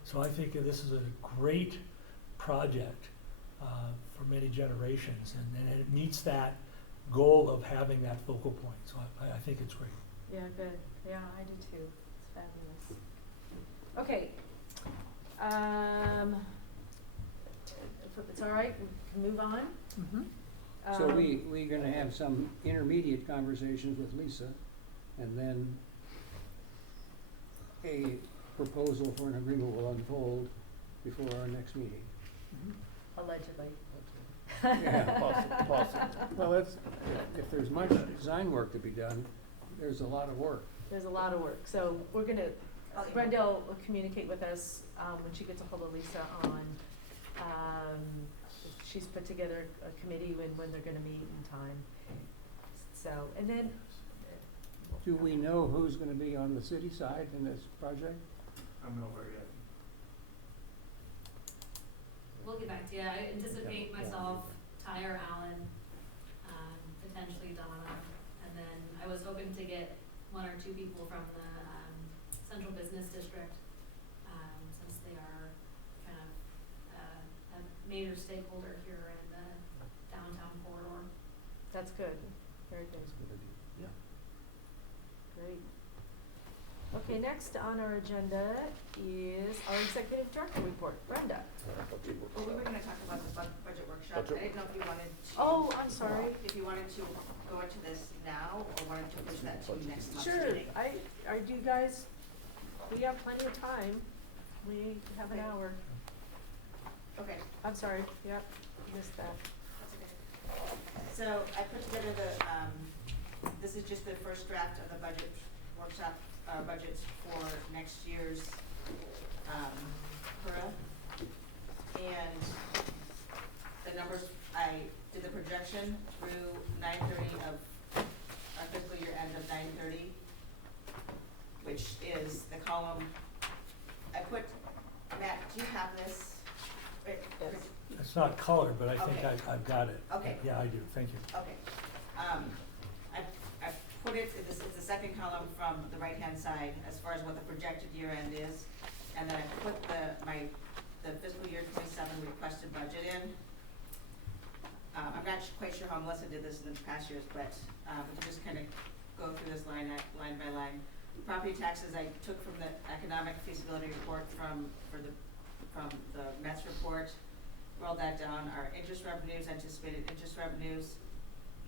So I think that this is a great project for many generations, and it meets that goal of having that focal point. So I think it's great. Yeah, good, yeah, I do too, it's fabulous. Okay, if it's all right, we can move on. Mm-hmm. So we're gonna have some intermediate conversations with Lisa, and then a proposal for an agreement will unfold before our next meeting. Allegedly. Yeah, Possible. Well, if there's much design work to be done, there's a lot of work. There's a lot of work, so we're gonna, Brenda will communicate with us, when she gets a hold of Lisa on, she's put together a committee when they're gonna meet in time. So, and then, Do we know who's gonna be on the city side in this project? I'm nowhere yet. We'll get back to you. I anticipate myself, Ty or Alan, potentially Donna, and then I was hoping to get 1 or 2 people from the Central Business District, since they are kind of a major stakeholder here in the downtown corridor. that's good, very good, Yeah. great. Okay, next on our agenda is our executive director report. Brenda. Well, we were gonna talk about the budget workshop. I didn't know if you wanted to. Oh, I'm sorry. If you wanted to go into this now, or wanted to push that to next month's Sure, meeting. I do guys, we have plenty of time. We have an Okay. hour. Okay. I'm sorry, yep, missed that. That's okay. So I put together this is just the first draft of the budget workshop, budgets for next year's, HURA. And the numbers, I did the projection through 9/30 of our fiscal year end of 9/30, which is the column, I put, Matt, do you have this? Right, Yes. It's not colored, but I think Okay. I've got it. Okay. Yeah, I do, thank you. Okay. I put it, it's the second column from the right-hand side as far as what the projected year end is. And then I put the fiscal year 27 requested budget in. I'm not quite sure how Melissa did this in the past years, but we can just kind of go through this line by line. Property taxes I took from the economic feasibility report from the METS report. Rolled that down. Our interest revenues, anticipated interest revenues.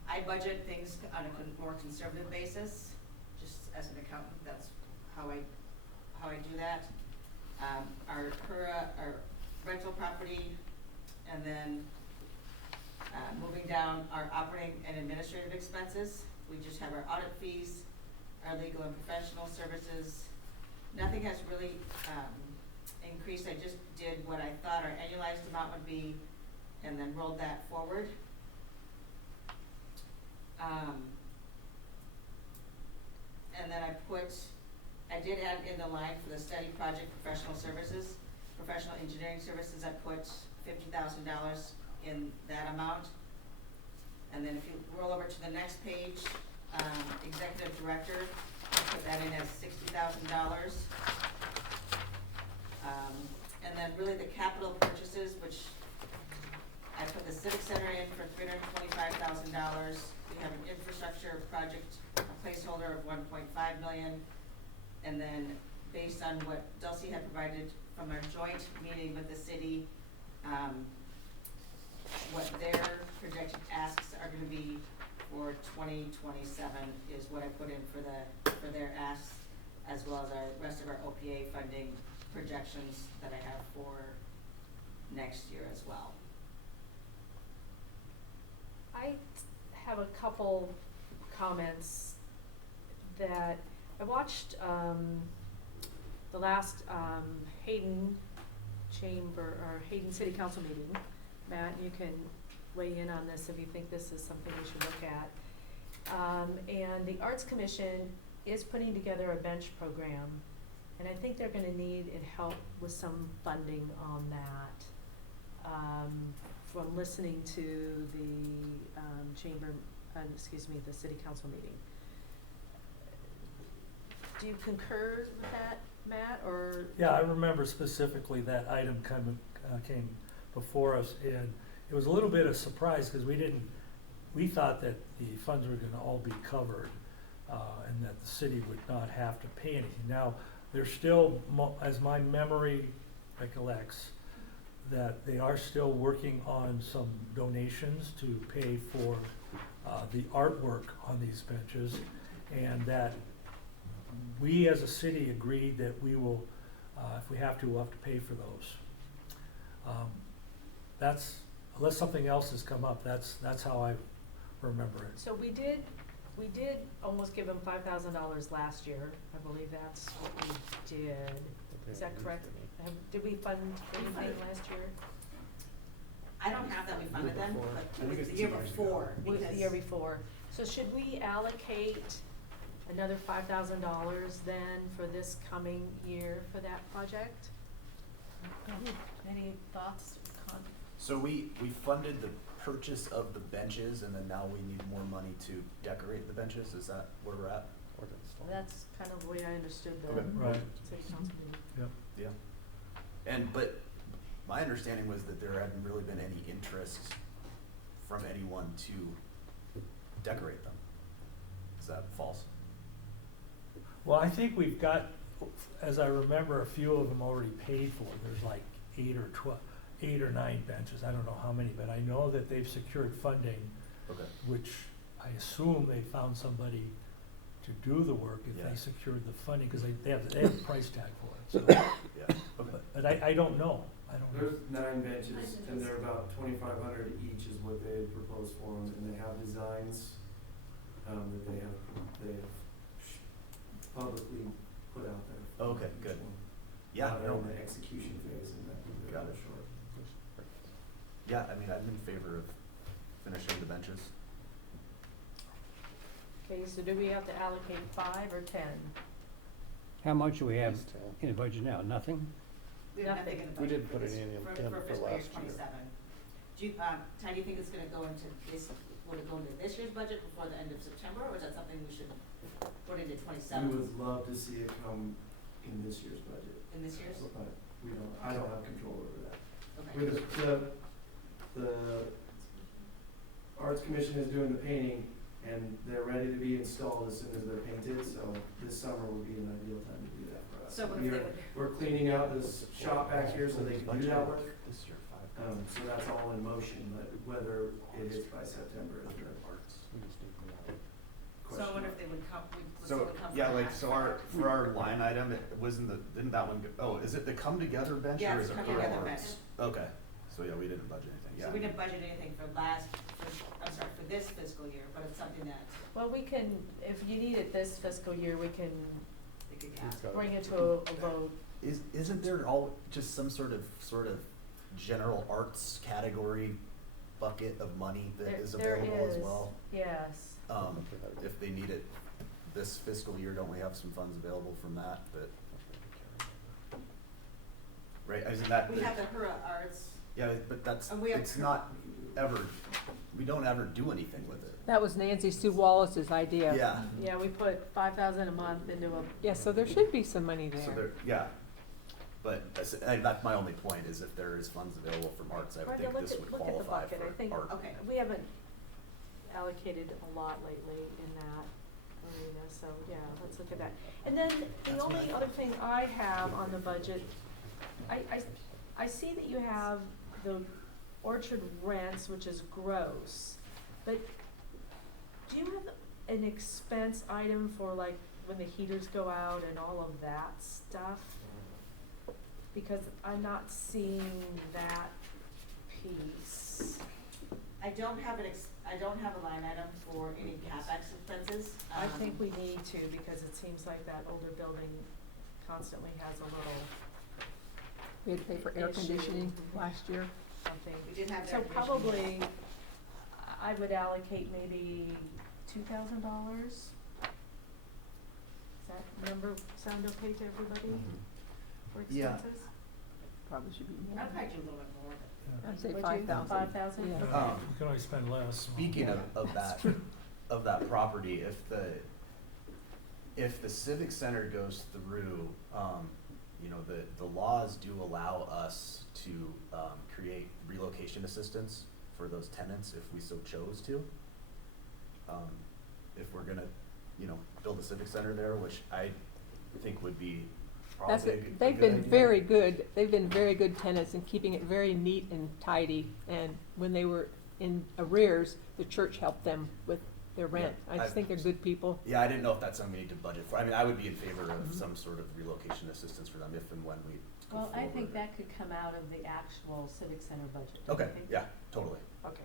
I budget things on a more conservative basis, just as an accountant, that's how I do that. Our HURA, our rental property, and then moving down our operating and administrative expenses. We just have our audit fees, our legal and professional services. Nothing has really increased. I just did what I thought our annualized amount would be and then rolled that forward. And then I did add in the line for the study project professional services, professional engineering services, I put $50,000 in that amount. And then if you roll over to the next page, executive director, I put that in as $60,000. And then really the capital purchases, which I put the Civic Center in for $325,000. We have an infrastructure project, a placeholder of $1.5 million. And then based on what Dulcie had provided from our joint meeting with the city, what their projected asks are gonna be for 2027 is what I put in for their asks, as well as our rest of our OPA funding projections that I have for next year as well. I have a couple comments that I watched the last Hayden City Council meeting. Matt, you can weigh in on this if you think this is something we should look at. And the Arts Commission is putting together a bench program, and I think they're gonna need help with some funding on that. From listening to the the city council meeting. Do you concur with that, Matt, or? Yeah, I remember specifically that item came before us, and it was a little bit of surprise, because we thought that the funds were gonna all be covered, and that the city would not have to pay anything. Now, there's still, as my memory recollects, that they are still working on some donations to pay for the artwork on these benches, and that we as a city agreed that we will, if we have to, we'll have to pay for those. That's, unless something else has come up, that's how I remember it. So we did almost give them $5,000 last year. I believe that's what we did. Is that correct? Did we fund anything last year? I don't have that we funded them, I but think it was it's the year 2 years before, Was because. the year before. So should we allocate another $5,000 then for this coming year for that project? Any thoughts? So we funded the purchase of the benches, and then now we need more money to decorate the benches, is that where we're at? That's kind of the way I understood the Okay. Right. city council meeting. Yep. Yeah. But my understanding was that there hadn't really been any interest from anyone to decorate them. Is that false? Well, I think we've got as I remember, a few of them already paid for. There's like 8 or 9 benches. I don't know how many, but I know that they've secured funding, Okay. which I assume they found somebody to do the work if Yeah. they secured the funding, because they have a price tag for it, so. Yeah, okay. But I don't know. I don't know. There's 9 benches, and they're about 2,500 each is what they had proposed for them, and they have designs, that they have publicly put out there. Okay, good. Yeah, Now they're no. in the execution phase, and that will be Got rather it. short. Yeah, I mean, I'm in favor of finishing the benches. Okay, so do we have to allocate 5 or 10? How much do we have in the budget now? Nothing? We have nothing in the We budget didn't for put this, any in for for fiscal year last year. '27. Do you, Ty, do you think it's gonna go into this, would it go into this year's budget before the end of September, or is that something we should put into We '27? would love to see it come in this year's budget, In this year's? but I don't have control over that. Okay. With the Arts Commission is doing the painting, and they're ready to be installed as soon as they're painted, so this summer would be an ideal time to do that for us. So what if they would, We're cleaning out this shop back here so they can do that work, This year, 5. so that's all in motion, but whether it hits by September is the so I question. wonder if they would come, would So, someone come from yeah, like, that? so for our line item, it wasn't didn't that one go, is it the come together bench Yeah, or it's is it come per together arts? bench. Okay, so yeah, we didn't budget anything, yeah. So we didn't budget anything for for this fiscal year, but it's something that Well, we can, if you need it this fiscal year, we can they could ask. bring it to a vote. Isn't there just some sort of general arts category bucket of money that There- is there available as is, well? Yes. If they need it this fiscal year, don't we have some funds available from that, but? Right, isn't that? We have the Hura Arts, Yeah, but that's, And we have- it's not ever, we don't ever do anything with it. That was Nancy Sue Wallace's idea. Yeah, Yeah, we put 5,000 a month into a, Yeah, so there should be some money so there. there, yeah. But that's my only point, is if there is funds available from arts, I would Brenda, think look this at, would look at the qualify bucket. I think for art. Okay. we haven't allocated a lot lately in that arena, so yeah, let's look at that. And then the only other thing I have on the budget, I see that you have the orchard rents, which is gross, but do you have an expense item for like when the heaters go out and all of that stuff? Because I'm not seeing that piece. I don't have a line item for any CapEx expenses. I think we need to, because it seems like that older building constantly has a little We had to pay for air issue. conditioning last year. something. We did have So air conditioning. probably, I would allocate maybe $2,000. Does that number sound okay to everybody for Yeah. expenses? Probably should be more. I'd probably do a little bit more. Yeah. I'd say Would you? 5,000. 5,000? Yeah. Okay. You can always spend less. Speaking of that property, if the Civic Center goes through, you know, the laws do allow us to, create relocation assistance for those tenants if we so chose to. If we're gonna, you know, build a Civic Center there, which I think would be That's probably a it. good They've been idea. very good. They've been very good tenants in keeping it very neat and tidy. And when they were in arrears, the church helped them with their rent. Yeah, I just think they're good people. Yeah, I didn't know if that's something we need to budget for. I mean, I would be in favor of Mhm. some sort of relocation assistance for them if and when we go Well, I think forward. that could come out of the actual Civic Center budget. don't you Okay, think? yeah, totally. Okay.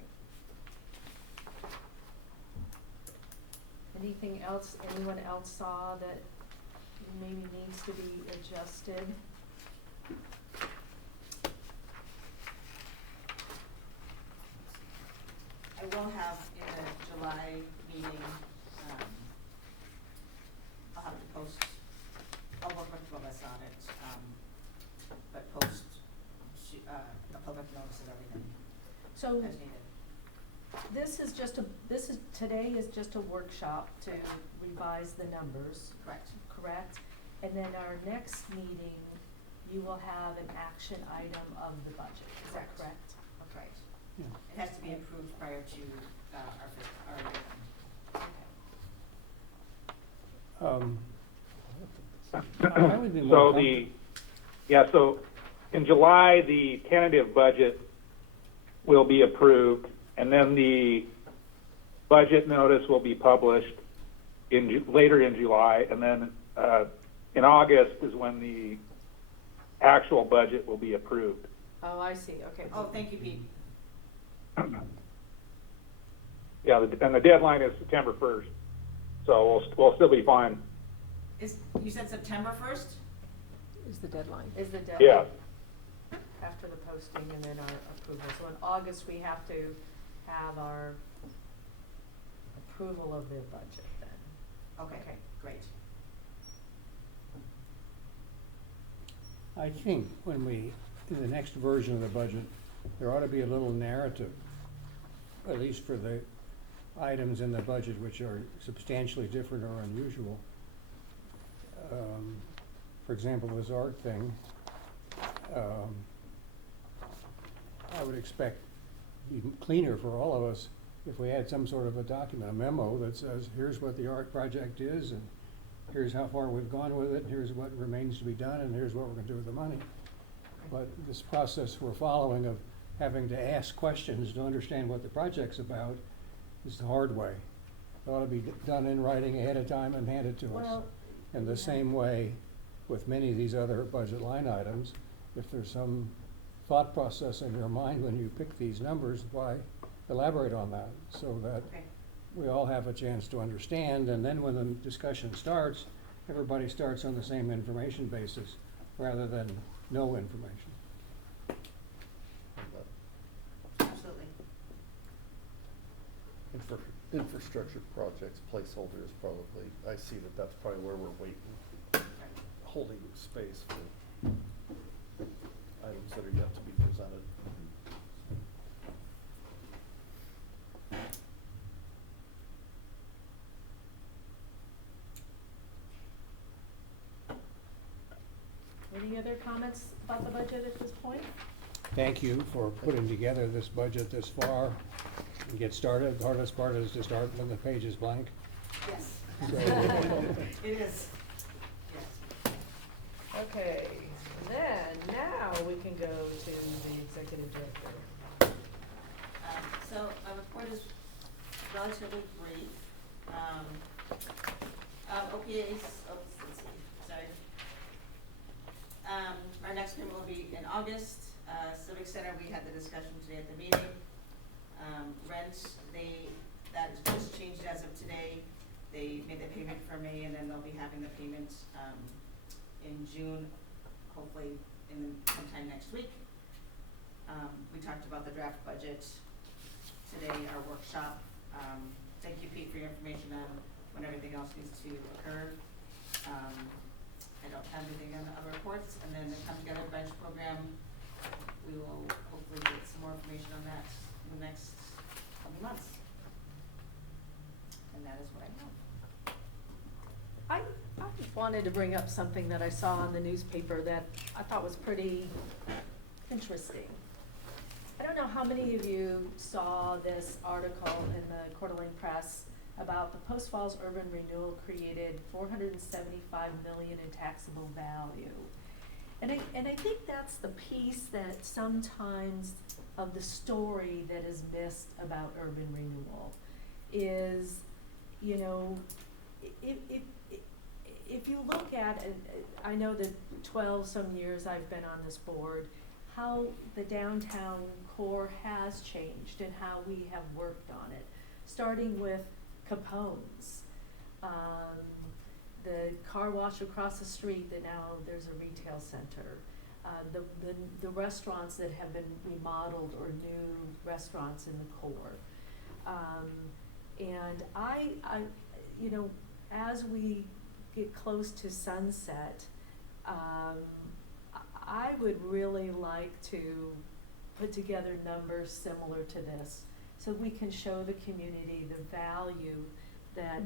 Anything else, anyone else saw that maybe needs to be adjusted? I will have in the July meeting, I'll have to post, I'll work with Melissa on it, but post, a public notice of everything So as needed. today is just a workshop to revise the numbers, Correct. correct? And then our next meeting, you will have an action item of the budget, is that Correct. correct? Right. Yeah. It has to be approved prior to, our Okay. I would be more So in July, the tentative budget will be approved, and then the budget notice will be published later in July, and then in August is when the actual budget will be approved. Oh, I see, okay. Oh, thank you, Pete. Yeah, and the deadline is September 1st, so we'll still be fine. You said September 1st? Is the deadline. Is the deadline? Yeah. After the posting and then our approval. So in August, we have to have our approval of the budget then. Okay, great. I think when we, in the next version of the budget, there ought to be a little narrative, at least for the items in the budget which are substantially different or unusual. For example, this art thing, I would expect it'd be cleaner for all of us if we had some sort of a document, a memo that says, here's what the art project is, and here's how far we've gone with it, here's what remains to be done, and here's what we're gonna do with the money. But this process we're following of having to ask questions to understand what the project's about is the hard way. It ought to be done in writing ahead of time and handed to us. Well, In the same way with many of these other budget line items, if there's some thought process in your mind when you pick these numbers, why elaborate on that so that Okay. we all have a chance to understand, and then when the discussion starts, everybody starts on the same information basis rather than no information. Absolutely. Infrastructure projects placeholder is probably, I see that's probably where we're waiting, holding space for items that are yet to be presented. any other comments about the budget at this point? Thank you for putting together this budget this far and get started. The hardest part is to start when the page is blank. Yes. So- It is. Yes. Okay, then, now we can go to the executive director. So my report is relatively brief. OPAs, let's see, sorry. Our next meeting will be in August. Civic Center, we had the discussion today at the meeting. Rent, that is just changed as of today. They made the payment for May, and then they'll be having the payment, in June, hopefully sometime next week. We talked about the draft budget today, our workshop. Thank you, Pete, for your information on when everything else needs to occur. I don't have anything on the other reports, and then the Come Together Bench program, we will hopefully get some more information on that in the next couple months. And that is what I have. I wanted to bring up something that I saw in the newspaper that I thought was pretty interesting. I don't know how many of you saw this article in the Coeur d'Alene Press about the Post Falls Urban Renewal created $475 million in taxable value. And I think that's the piece that sometimes of the story that is missed about urban renewal is, you know, if you look at, I know that 12 some years I've been on this board, how the downtown core has changed and how we have worked on it, starting with Capone's, the car wash across the street that now there's a retail center, the restaurants that have been remodeled or new restaurants in the core. And I, you know, as we get close to sunset, I would really like to put together numbers similar to this so we can show the community the value that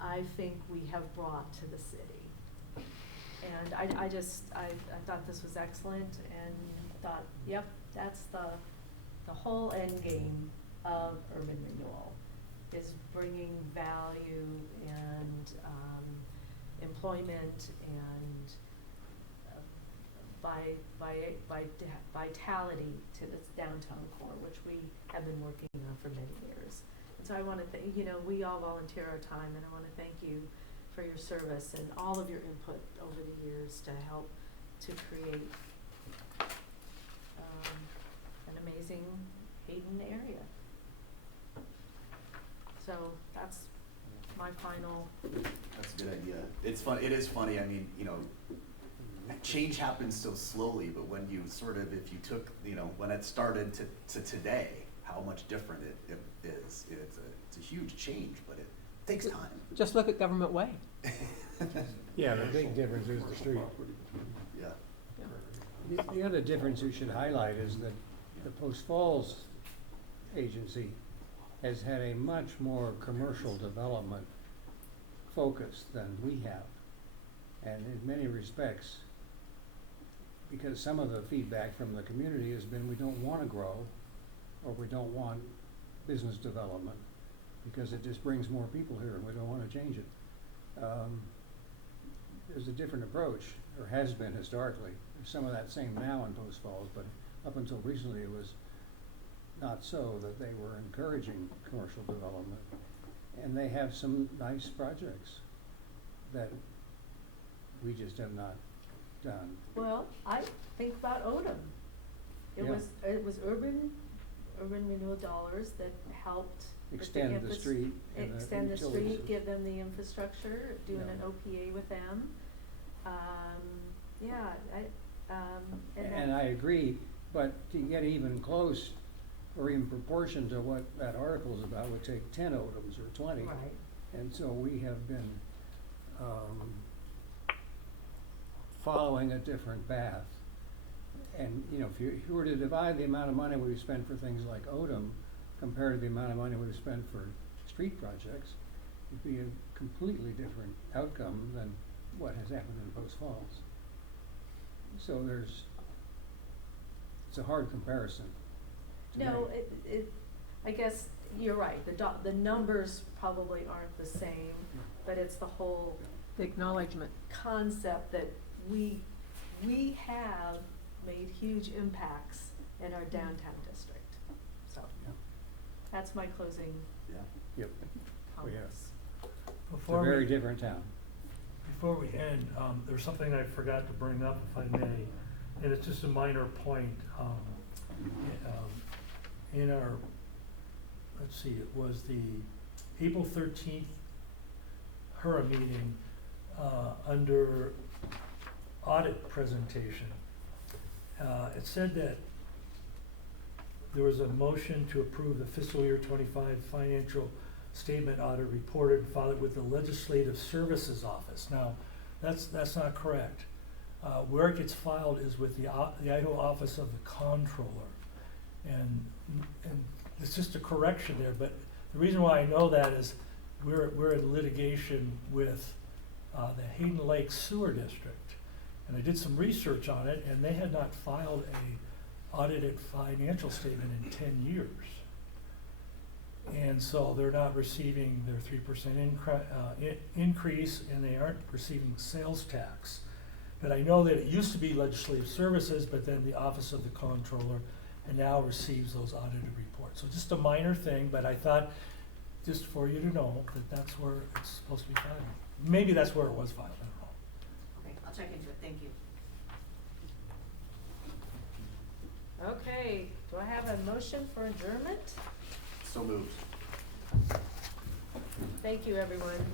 I think we have brought to the city. And I thought this was excellent and thought, yep, that's the whole end game of urban renewal, is bringing value and employment and vitality to this downtown core, which we have been working on for many years. And so I want to thank, we all volunteer our time, and I want to thank you for your service and all of your input over the years to help to create an amazing Hayden area. So that's my final. That's a good idea. It's fun. It is funny. I mean, change happens so slowly, but when you if you took, when it started to today, how much different it is. It's a huge change, but it takes time. Just look at Government Way. Yeah, the big difference is the street. Yeah. The other difference we should highlight is that the Post Falls agency has had a much more commercial development focus than we have. And in many respects, because some of the feedback from the community has been we don't want to grow, or we don't want business development, because it just brings more people here and we don't want to change it. There's a different approach, or has been historically. There's some of that same now in Post Falls, but up until recently it was not so, that they were encouraging commercial development. And they have some nice projects that we just have not done. Well, I think about Odom. It Yeah. was urban renewal dollars that helped with Extend the street and the extend the utilities. street, give them the infrastructure, doing Yeah. an OPA with them. And I agree, but to get even close, or in proportion to what that article's about, would take 10 Odoms or 20. Right. And so we have been following a different path. And, if you were to divide the amount of money we spend for things like Odom compared to the amount of money we spend for street projects, it'd be a completely different outcome than what has happened in Post Falls. So it's a hard comparison to No, make. I guess you're right. The numbers probably aren't the same, but it's the whole The acknowledgement. concept that we have made huge impacts in our downtown district. So Yeah. that's my closing Yeah. Yep. We have. comments. It's a very different town. Before we end, there's something I forgot to bring up, if I may, and it's just a minor point. In our, let's see, it was the April 13th HURA meeting, under audit presentation. It said that there was a motion to approve the fiscal year 25 financial statement audit reported and filed with the Legislative Services Office. Now, that's not correct. Where it gets filed is with the Idaho Office of the Comptroller. And it's just a correction there, but the reason why I know that is we're in litigation with the Hayden Lake Sewer District. And I did some research on it, and they had not filed a audited financial statement in 10 years. And so they're not receiving their 3% increase, and they aren't receiving sales tax. But I know that it used to be Legislative Services, but then the Office of the Comptroller, and now receives those audited reports. So just a minor thing, but I thought, just for you to know, that that's where it's supposed to be filed. Maybe that's where it was filed, I don't know. Okay, I'll check into it, thank you. Okay, do I have a motion for adjournment? So moved. Thank you, everyone.